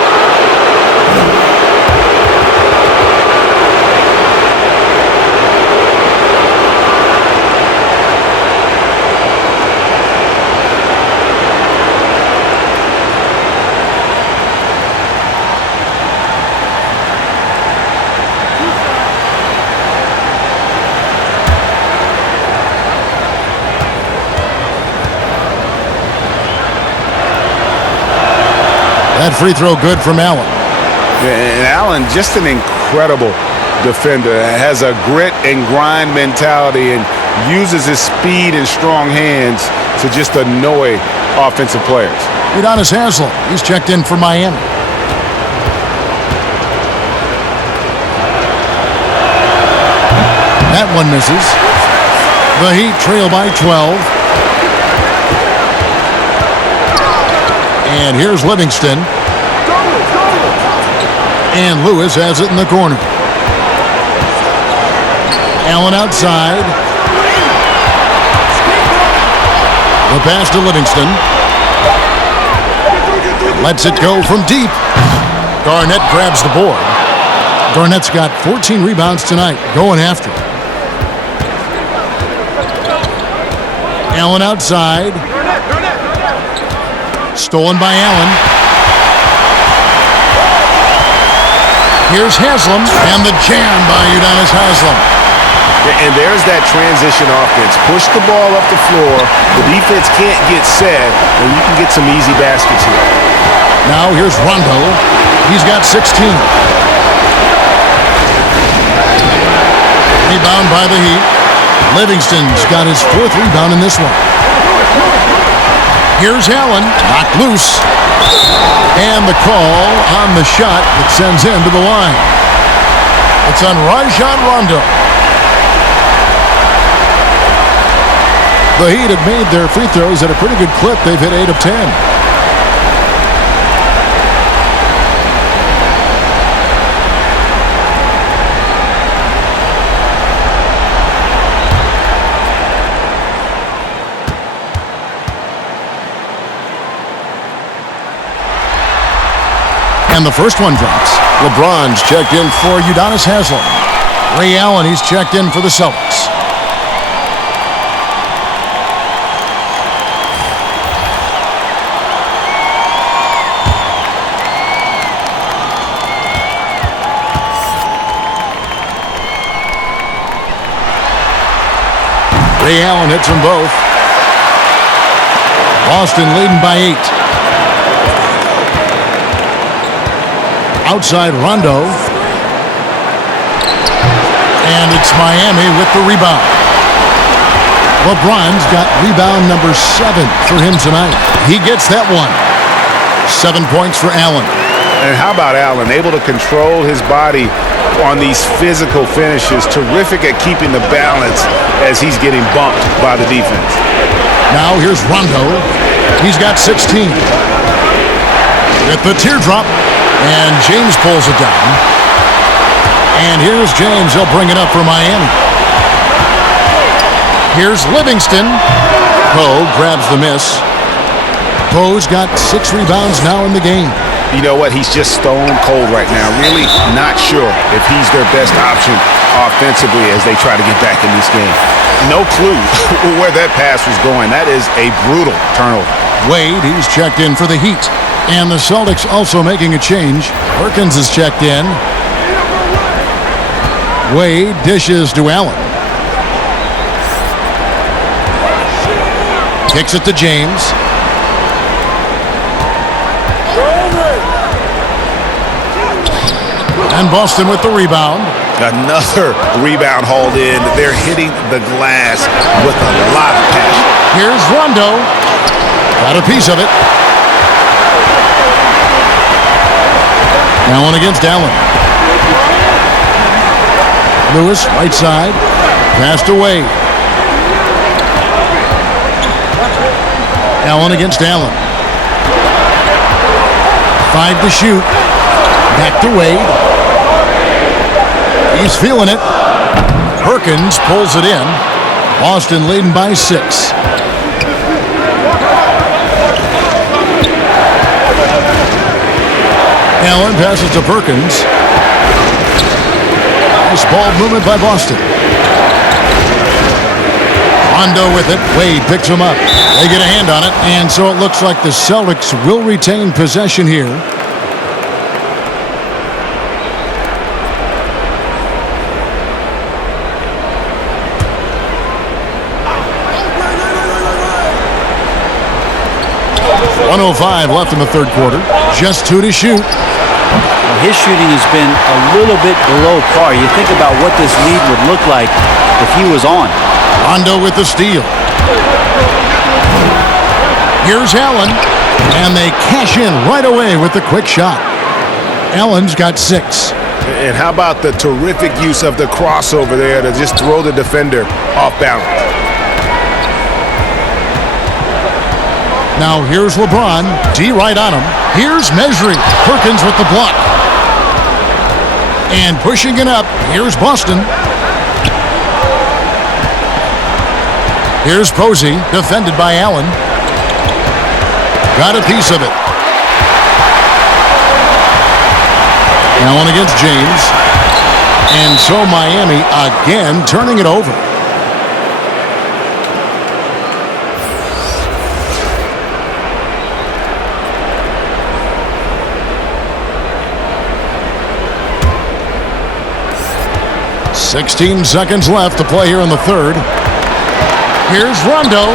That free throw good from Allen. And Allen, just an incredible defender. Has a grit and grind mentality and uses his speed and strong hands to just annoy offensive players. Udonis Haslem, he's checked in for Miami. That one misses. The Heat trail by 12. And here's Livingston. And Lewis has it in the corner. Allen outside. The pass to Livingston. Lets it go from deep. Garnett grabs the board. Garnett's got 14 rebounds tonight, going after it. Allen outside. Stolen by Allen. Here's Haslem, and the jam by Udonis Haslem. And there's that transition offense. Push the ball up the floor. The defense can't get set, and you can get some easy baskets here. Now here's Rondo. He's got 16. Rebound by the Heat. Livingston's got his 4th rebound in this one. Here's Allen, knocked loose. And the call on the shot that sends him to the line. It's on Rajon Rondo. The Heat have made their free throws at a pretty good clip. They've hit 8 of 10. And the first one drops. LeBron's checked in for Udonis Haslem. Ray Allen, he's checked in for the Celtics. Ray Allen hits them both. Boston leading by 8. Outside Rondo. And it's Miami with the rebound. LeBron's got rebound number 7 for him tonight. He gets that one. 7 points for Allen. And how about Allen? Able to control his body on these physical finishes. Terrific at keeping the balance as he's getting bumped by the defense. Now here's Rondo. He's got 16. With the teardrop. And James pulls it down. And here's James. He'll bring it up for Miami. Here's Livingston. Poe grabs the miss. Poe's got 6 rebounds now in the game. You know what? He's just stone cold right now. Really not sure if he's their best option offensively as they try to get back in this game. No clue where that pass was going. That is a brutal turnover. Wade, he's checked in for the Heat. And the Celtics also making a change. Perkins is checked in. Wade dishes to Allen. Kicks it to James. And Boston with the rebound. Another rebound hauled in. They're hitting the glass with a lot of passion. Here's Rondo. Got a piece of it. Allen against Allen. Lewis, right side. Passed away. Allen against Allen. 5 to shoot. Back to Wade. He's feeling it. Perkins pulls it in. Boston leading by 6. Allen passes to Perkins. Nice ball movement by Boston. Rondo with it. Wade picks him up. They get a hand on it, and so it looks like the Celtics will retain possession here. .105 left in the third quarter. Just 2 to shoot. His shooting has been a little bit below par. You think about what this lead would look like if he was on. Rondo with the steal. Here's Allen, and they cash in right away with the quick shot. Allen's got 6. And how about the terrific use of the crossover there to just throw the defender off balance? Now here's LeBron. D right on him. Here's Mesri. Perkins with the block. And pushing it up. Here's Boston. Here's Posey. Defended by Allen. Got a piece of it. Allen against James. And so Miami again turning it over. .16 seconds left to play here in the third. Here's Rondo.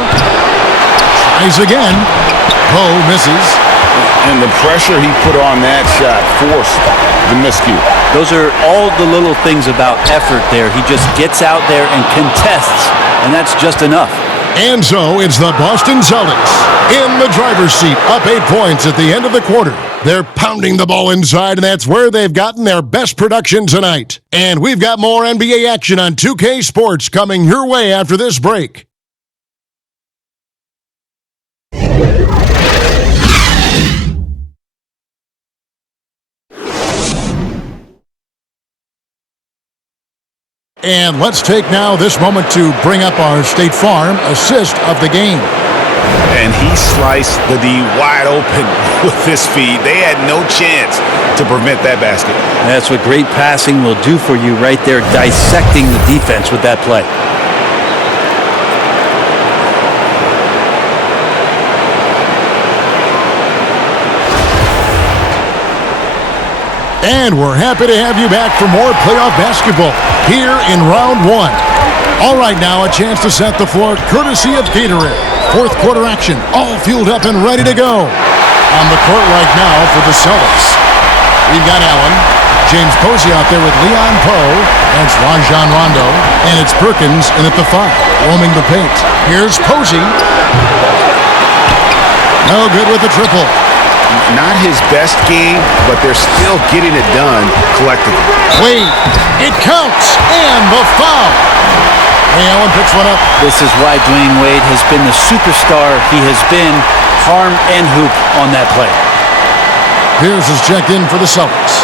Tries again. Poe misses. And the pressure he put on that shot forced the miscue. Those are all the little things about effort there. He just gets out there and contests, and that's just enough. And so it's the Boston Celtics in the driver's seat, up 8 points at the end of the quarter. They're pounding the ball inside, and that's where they've gotten their best production tonight. And we've got more NBA action on 2K Sports coming your way after this break. And let's take now this moment to bring up our State Farm assist of the game. And he sliced the D wide open with this feed. They had no chance to prevent that basket. That's what great passing will do for you right there, dissecting the defense with that play. And we're happy to have you back for more playoff basketball here in round 1. All right, now a chance to set the floor courtesy of Gatorade. Fourth quarter action, all fueled up and ready to go. On the court right now for the Celtics. We've got Allen, James Posey out there with Leon Poe. That's Rajon Rondo. And it's Perkins in at the 5, roaming the paint. Here's Posey. No good with the triple. Not his best game, but they're still getting it done collectively. Wade, it counts, and the foul. Ray Allen picks one up. This is why Dwayne Wade has been the superstar he has been, harm and hoop on that play. Pierce is checked in for the Celtics.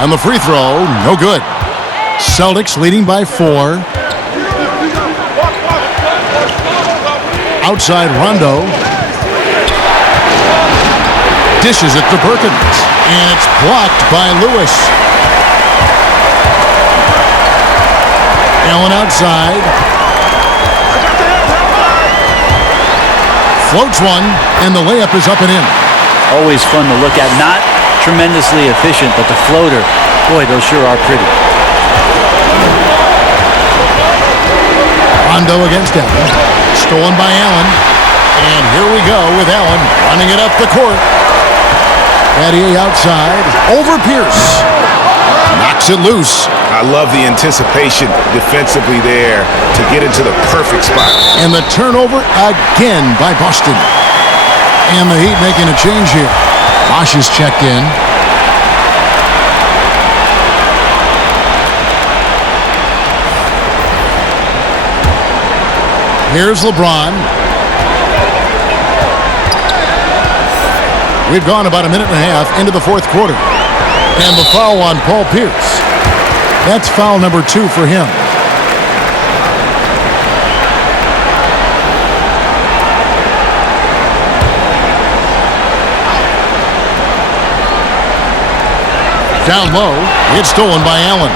And the free throw, no good. Celtics leading by 4. Outside Rondo. Dishes it to Perkins. And it's blocked by Lewis. Allen outside. Floats one, and the layup is up and in. Always fun to look at. Not tremendously efficient, but the floater, boy, those sure are pretty. Rondo against Allen. Stolen by Allen. And here we go with Allen running it up the court. Battier outside. Over Pierce. Knocks it loose. I love the anticipation defensively there to get into the perfect spot. And the turnover again by Boston. And the Heat making a change here. Bosh is checked in. Here's LeBron. We've gone about a minute and a half into the fourth quarter. And the foul on Paul Pierce. That's foul number 2 for him. Down low, it's stolen by Allen.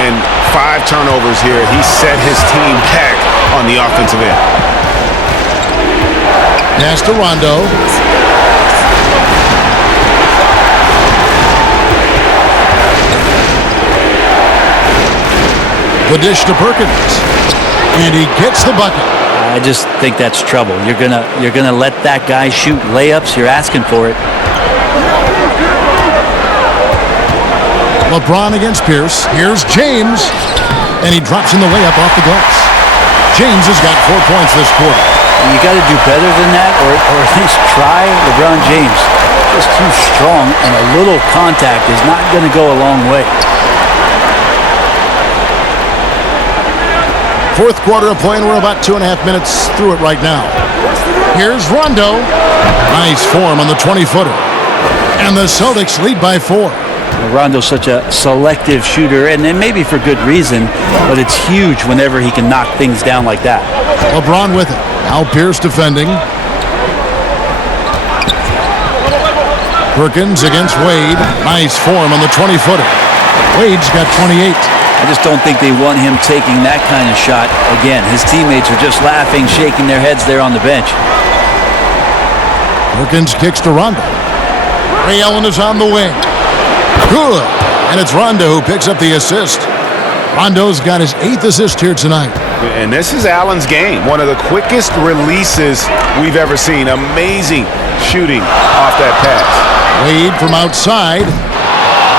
And 5 turnovers here. He set his team back on the offensive end. Pass to Rondo. The dish to Perkins. And he gets the bucket. I just think that's trouble. You're gonna let that guy shoot layups. You're asking for it. LeBron against Pierce. Here's James. And he drops in the layup off the glass. James has got 4 points this quarter. You got to do better than that, or at least try. LeBron James. Just too strong, and a little contact is not going to go a long way. Fourth quarter of play, and we're about 2.5 minutes through it right now. Here's Rondo. Nice form on the 20-footer. And the Celtics lead by 4. Rondo's such a selective shooter, and maybe for good reason, but it's huge whenever he can knock things down like that. LeBron with it. Now Pierce defending. Perkins against Wade. Nice form on the 20-footer. Wade's got 28. I just don't think they want him taking that kind of shot again. His teammates are just laughing, shaking their heads there on the bench. Perkins kicks to Rondo. Ray Allen is on the wing. Good. And it's Rondo who picks up the assist. Rondo's got his 8th assist here tonight. And this is Allen's game. One of the quickest releases we've ever seen. Amazing shooting off that pass. Wade from outside.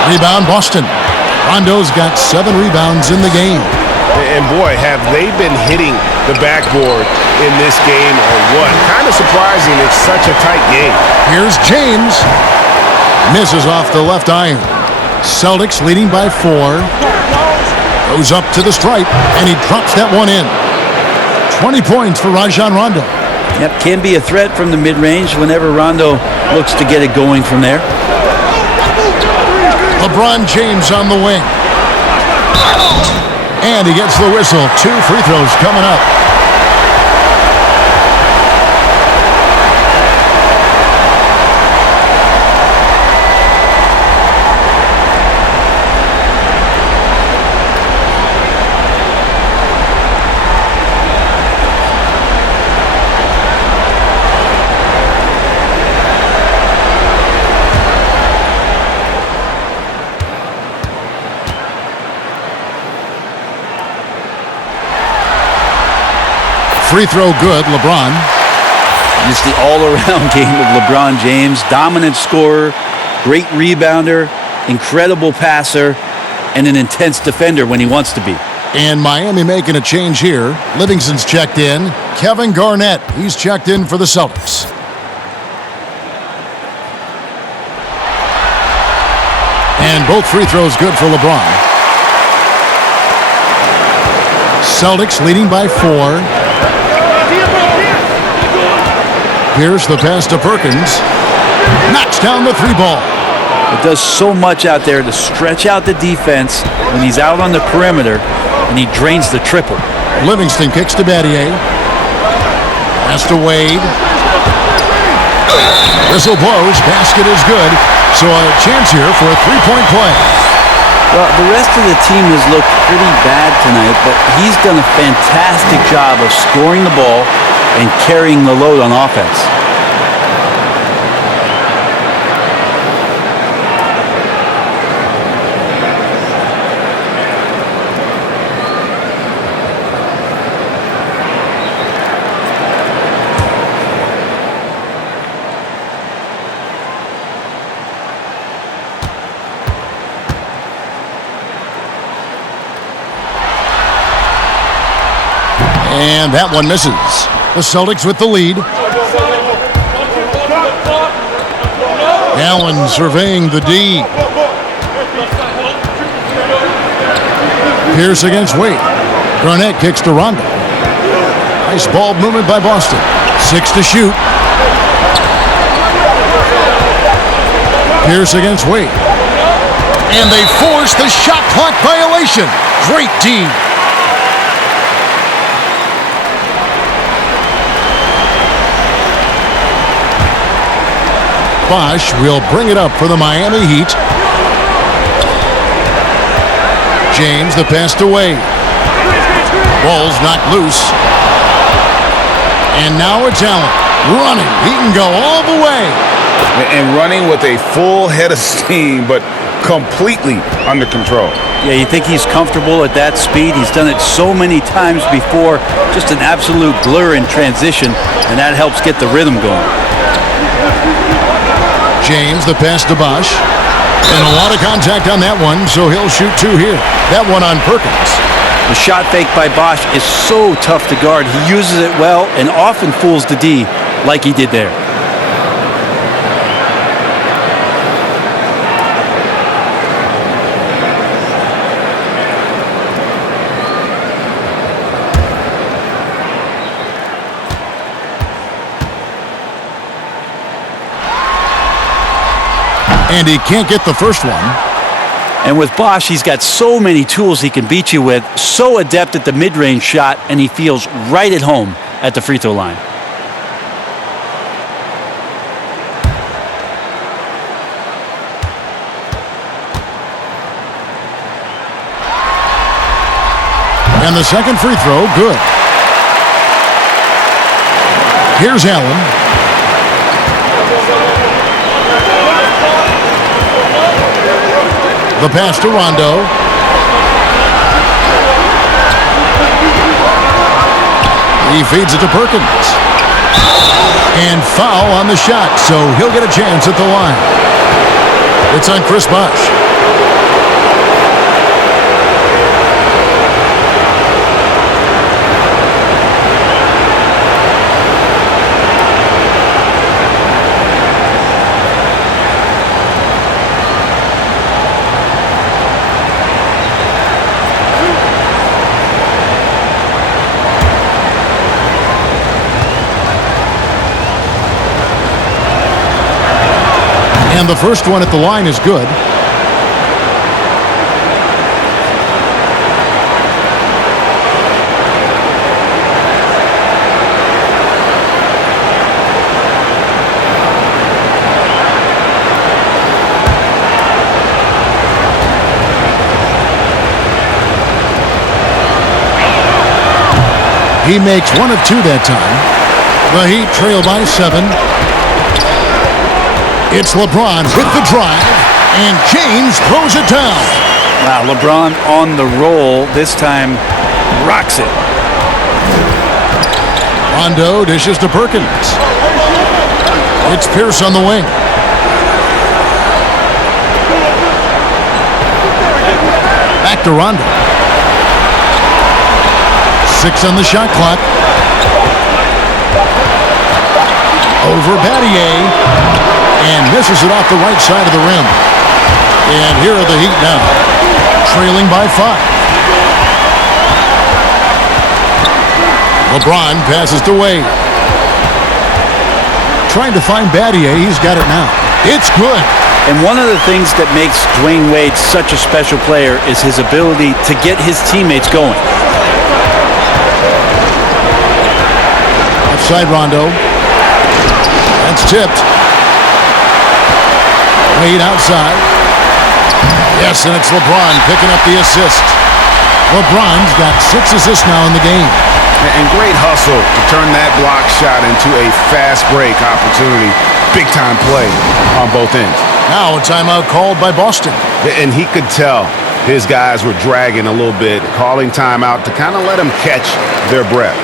Rebound Boston. Rondo's got 7 rebounds in the game. And boy, have they been hitting the backboard in this game or what? Kind of surprising. It's such a tight game. Here's James. Misses off the left iron. Celtics leading by 4. Goes up to the stripe, and he drops that one in. 20 points for Rajon Rondo. Yep, can be a threat from the mid-range whenever Rondo looks to get it going from there. LeBron James on the wing. And he gets the whistle. 2 free throws coming up. Free throw good, LeBron. Just the all-around game of LeBron James. Dominant scorer, great rebounder, incredible passer, and an intense defender when he wants to be. And Miami making a change here. Livingston's checked in. Kevin Garnett, he's checked in for the Celtics. And both free throws good for LeBron. Celtics leading by 4. Here's the pass to Perkins. Knocks down the 3 ball. It does so much out there to stretch out the defense when he's out on the perimeter, and he drains the triple. Livingston kicks to Battier. Pass to Wade. Whistle blows. Basket is good. So a chance here for a 3-point play. Well, the rest of the team has looked pretty bad tonight, but he's done a fantastic job of scoring the ball and carrying the load on offense. And that one misses. The Celtics with the lead. Allen surveying the D. Pierce against Wade. Garnett kicks to Rondo. Nice ball movement by Boston. 6 to shoot. Pierce against Wade. And they force the shot clock violation. Great D. Bosh will bring it up for the Miami Heat. James, the pass to Wade. Ball's knocked loose. And now it's Allen. Running. He can go all the way. And running with a full head of steam, but completely under control. Yeah, you think he's comfortable at that speed. He's done it so many times before. Just an absolute blur in transition, and that helps get the rhythm going. James, the pass to Bosh. And a lot of contact on that one, so he'll shoot 2 here. That one on Perkins. The shot fake by Bosh is so tough to guard. He uses it well and often fools the D like he did there. And he can't get the first one. And with Bosh, he's got so many tools he can beat you with, so adept at the mid-range shot, and he feels right at home at the free throw line. And the second free throw, good. Here's Allen. The pass to Rondo. He feeds it to Perkins. And foul on the shot, so he'll get a chance at the line. It's on Chris Bosh. And the first one at the line is good. He makes 1 of 2 that time. The Heat trail by 7. It's LeBron with the drive, and James throws it down. Wow, LeBron on the roll. This time, rocks it. Rondo dishes to Perkins. It's Pierce on the wing. Back to Rondo. 6 on the shot clock. Over Battier. And misses it off the right side of the rim. And here are the Heat now, trailing by 5. LeBron passes to Wade. Trying to find Battier. He's got it now. It's good. And one of the things that makes Dwayne Wade such a special player is his ability to get his teammates going. Outside Rondo. That's tipped. Wade outside. Yes, and it's LeBron picking up the assist. LeBron's got 6 assists now in the game. And great hustle to turn that block shot into a fast break opportunity. Big time play on both ends. Now a timeout called by Boston. And he could tell his guys were dragging a little bit, calling timeout to kind of let them catch their breath.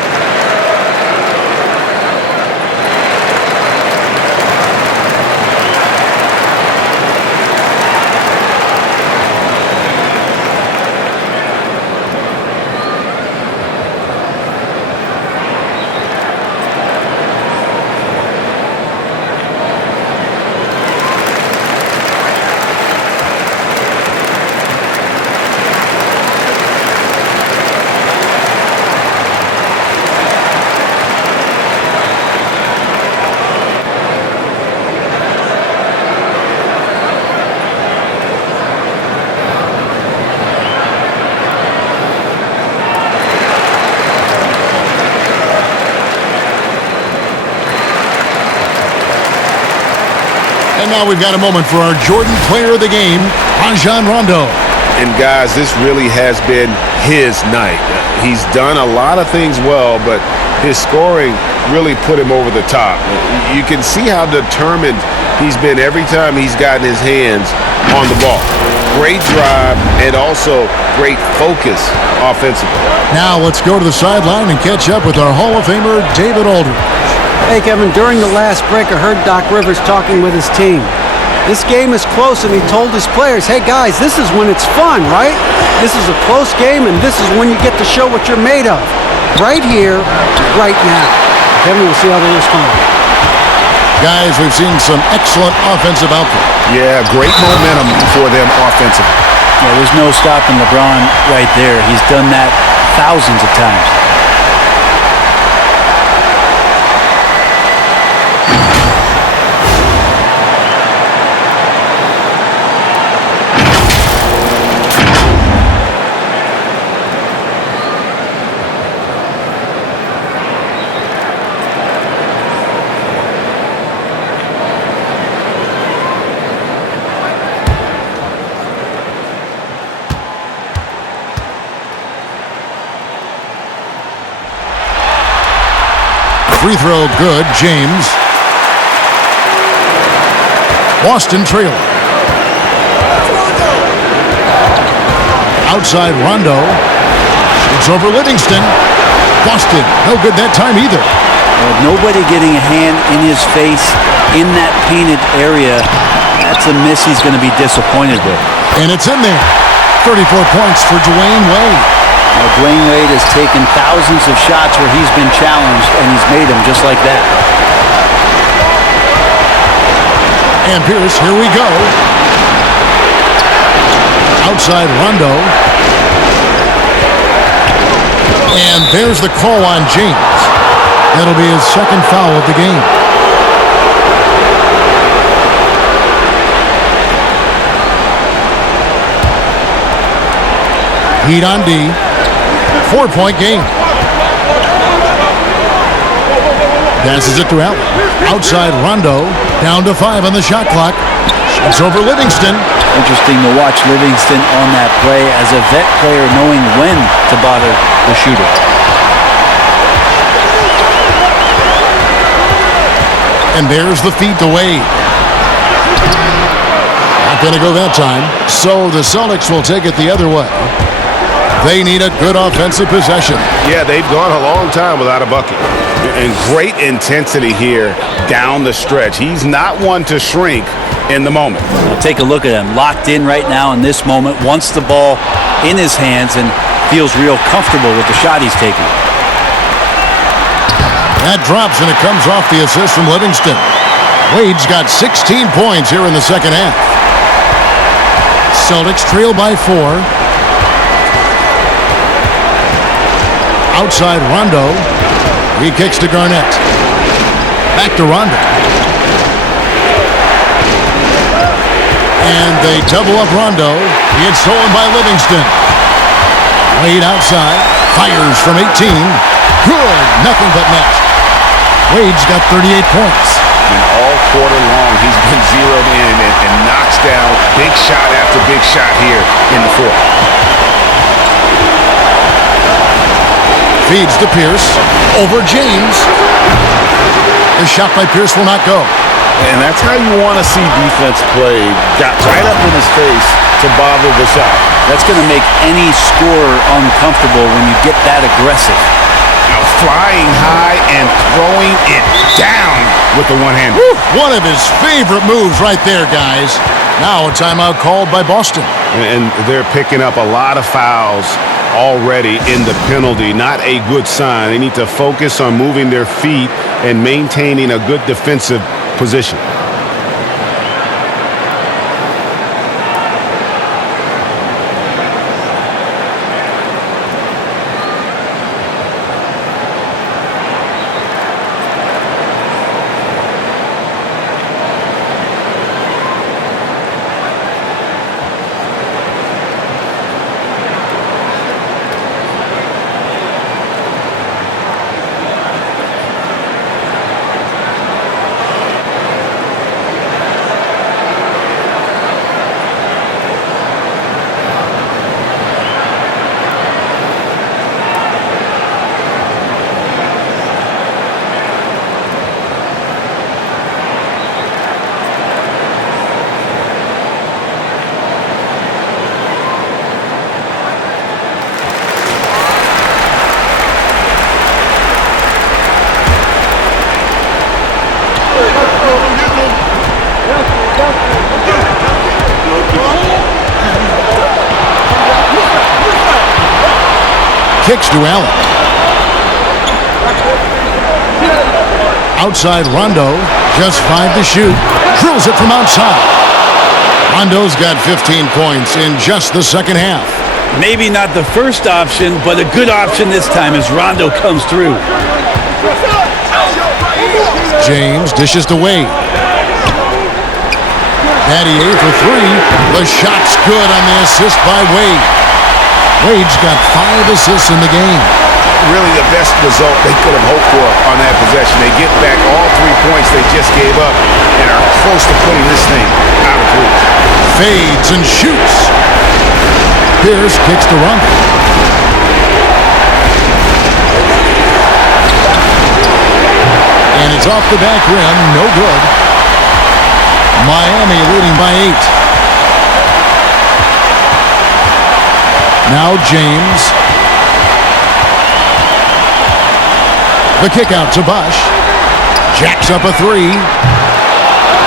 And now we've got a moment for our Jordan Player of the Game, Rajon Rondo. And guys, this really has been his night. He's done a lot of things well, but his scoring really put him over the top. You can see how determined he's been every time he's gotten his hands on the ball. Great drive and also great focus offensively. Now let's go to the sideline and catch up with our Hall of Famer, David Aldridge. Hey, Kevin, during the last break, I heard Doc Rivers talking with his team. This game is close, and he told his players, hey, guys, this is when it's fun, right? This is a close game, and this is when you get to show what you're made of. Right here, right now. Kevin, we'll see how they respond. Guys, we've seen some excellent offensive output. Yeah, great momentum for them offensively. Yeah, there's no stopping LeBron right there. He's done that thousands of times. Free throw good, James. Boston trail. Outside Rondo. It's over Livingston. Boston, no good that time either. Nobody getting a hand in his face in that painted area. That's a miss he's going to be disappointed with. And it's in there. 34 points for Dwayne Wade. Now, Dwayne Wade has taken thousands of shots where he's been challenged, and he's made them just like that. And Pierce, here we go. Outside Rondo. And there's the call on James. That'll be his second foul of the game. Heat on D. 4-point game. Passes it to Allen. Outside Rondo. Down to 5 on the shot clock. It's over Livingston. Interesting to watch Livingston on that play as a vet player knowing when to bother the shooter. And there's the feed to Wade. Not going to go that time. So the Celtics will take it the other way. They need a good offensive possession. Yeah, they've gone a long time without a bucket. And great intensity here down the stretch. He's not one to shrink in the moment. Now take a look at him. Locked in right now in this moment. Wants the ball in his hands and feels real comfortable with the shot he's taking. That drops and it comes off the assist from Livingston. Wade's got 16 points here in the second half. Celtics trail by 4. Outside Rondo. He kicks to Garnett. Back to Rondo. And they double up Rondo. He gets stolen by Livingston. Wade outside. Fires from 18. Good. Nothing but net. Wade's got 38 points. And all quarter long, he's been zeroed in and knocks down big shot after big shot here in the fourth. Feeds to Pierce. Over James. The shot by Pierce will not go. And that's how you want to see defense play. Got right up in his face to bother the shot. That's going to make any scorer uncomfortable when you get that aggressive. Now flying high and throwing it down with the one-hander. One of his favorite moves right there, guys. Now a timeout called by Boston. And they're picking up a lot of fouls already in the penalty. Not a good sign. They need to focus on moving their feet and maintaining a good defensive position. Kicks to Allen. Outside Rondo, just 5 to shoot. Drills it from outside. Rondo's got 15 points in just the second half. Maybe not the first option, but a good option this time as Rondo comes through. James dishes to Wade. Battier for 3. The shot's good on the assist by Wade. Wade's got 5 assists in the game. Really the best result they could have hoped for on that possession. They get back all 3 points they just gave up and are close to putting this thing out of reach. Fades and shoots. Pierce kicks to Rondo. And it's off the back rim, no good. Miami leading by 8. Now James. The kick out to Bush. Jacks up a 3.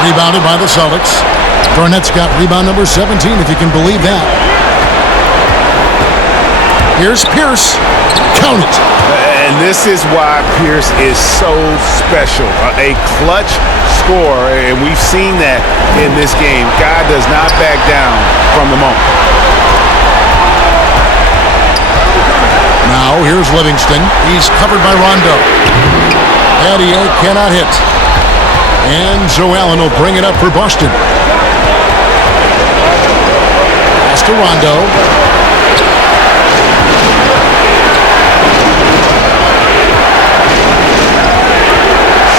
Rebounded by the Celtics. Garnett's got rebound number 17, if you can believe that. Here's Pierce. Count it. And this is why Pierce is so special. A clutch scorer, and we've seen that in this game. Guy does not back down from the moment. Now here's Livingston. He's covered by Rondo. Battier cannot hit. And Joe Allen will bring it up for Boston. Pass to Rondo.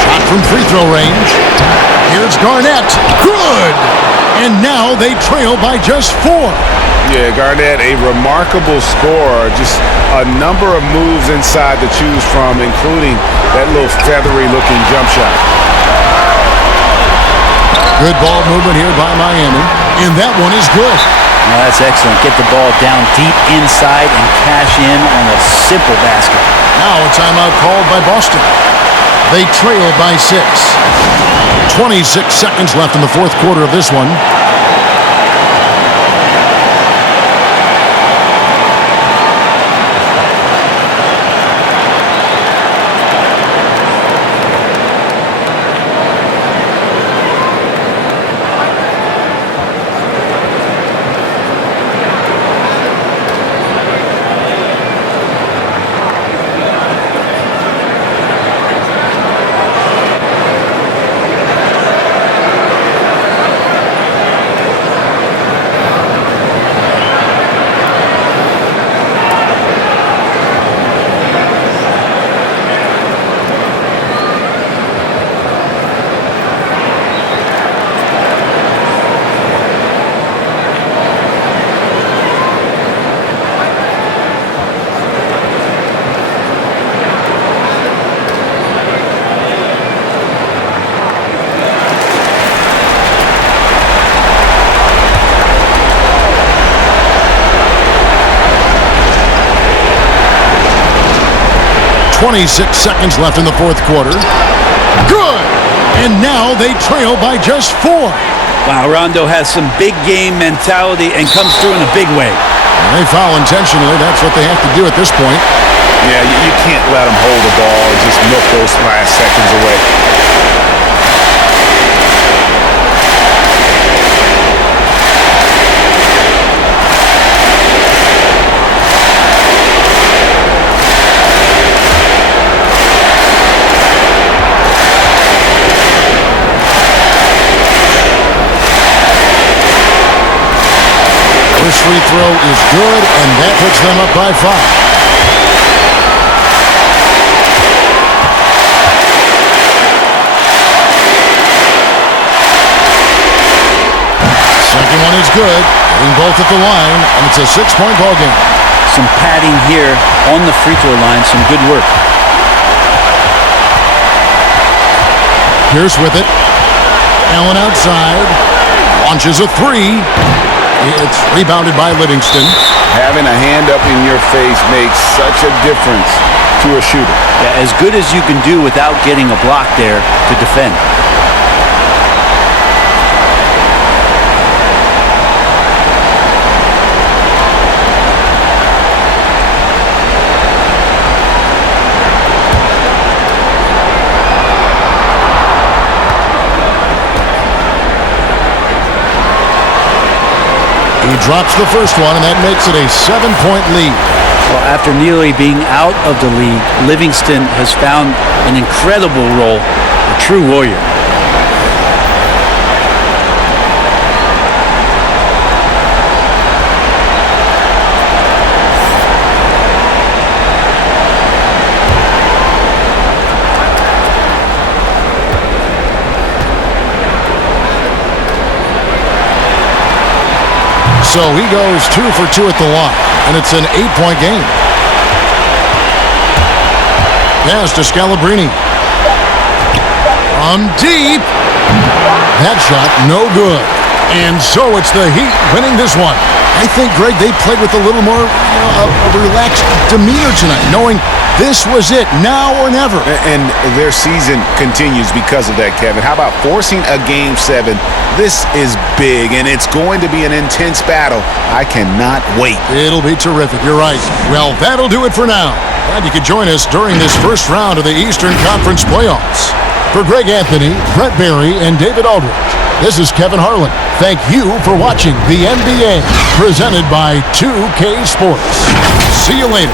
Shot from free throw range. Here's Garnett. Good! And now they trail by just 4. Yeah, Garnett, a remarkable scorer. Just a number of moves inside to choose from, including that little feathery-looking jump shot. Good ball movement here by Miami. And that one is good. Well, that's excellent. Get the ball down deep inside and cash in on a simple basket. Now a timeout called by Boston. They trail by 6. 26 seconds left in the fourth quarter of this one. .26 seconds left in the fourth quarter. Good! And now they trail by just 4. Wow, Rondo has some big game mentality and comes through in a big way. And they foul intentionally. That's what they have to do at this point. Yeah, you can't let them hold the ball and just milk those last seconds away. First free throw is good, and that puts them up by 5. Second one is good, hitting both at the line, and it's a 6-point ball game. Some padding here on the free throw line, some good work. Pierce with it. Allen outside. Launches a 3. It's rebounded by Livingston. Having a hand up in your face makes such a difference to a shooter. Yeah, as good as you can do without getting a block there to defend. He drops the first one, and that makes it a 7-point lead. Well, after nearly being out of the league, Livingston has found an incredible role, a true warrior. So he goes 2 for 2 at the line, and it's an 8-point game. Pass to Scalabrini. From deep. That shot, no good. And so it's the Heat winning this one. I think, Greg, they played with a little more a relaxed demeanor tonight, knowing this was it, now or never. And their season continues because of that, Kevin. How about forcing a Game 7? This is big, and it's going to be an intense battle. I cannot wait. It'll be terrific. You're right. Well, that'll do it for now. Glad you could join us during this first round of the Eastern Conference playoffs. For Greg Anthony, Brett Barry, and David Aldridge, this is Kevin Harlan. Thank you for watching the NBA, presented by 2K Sports. See you later.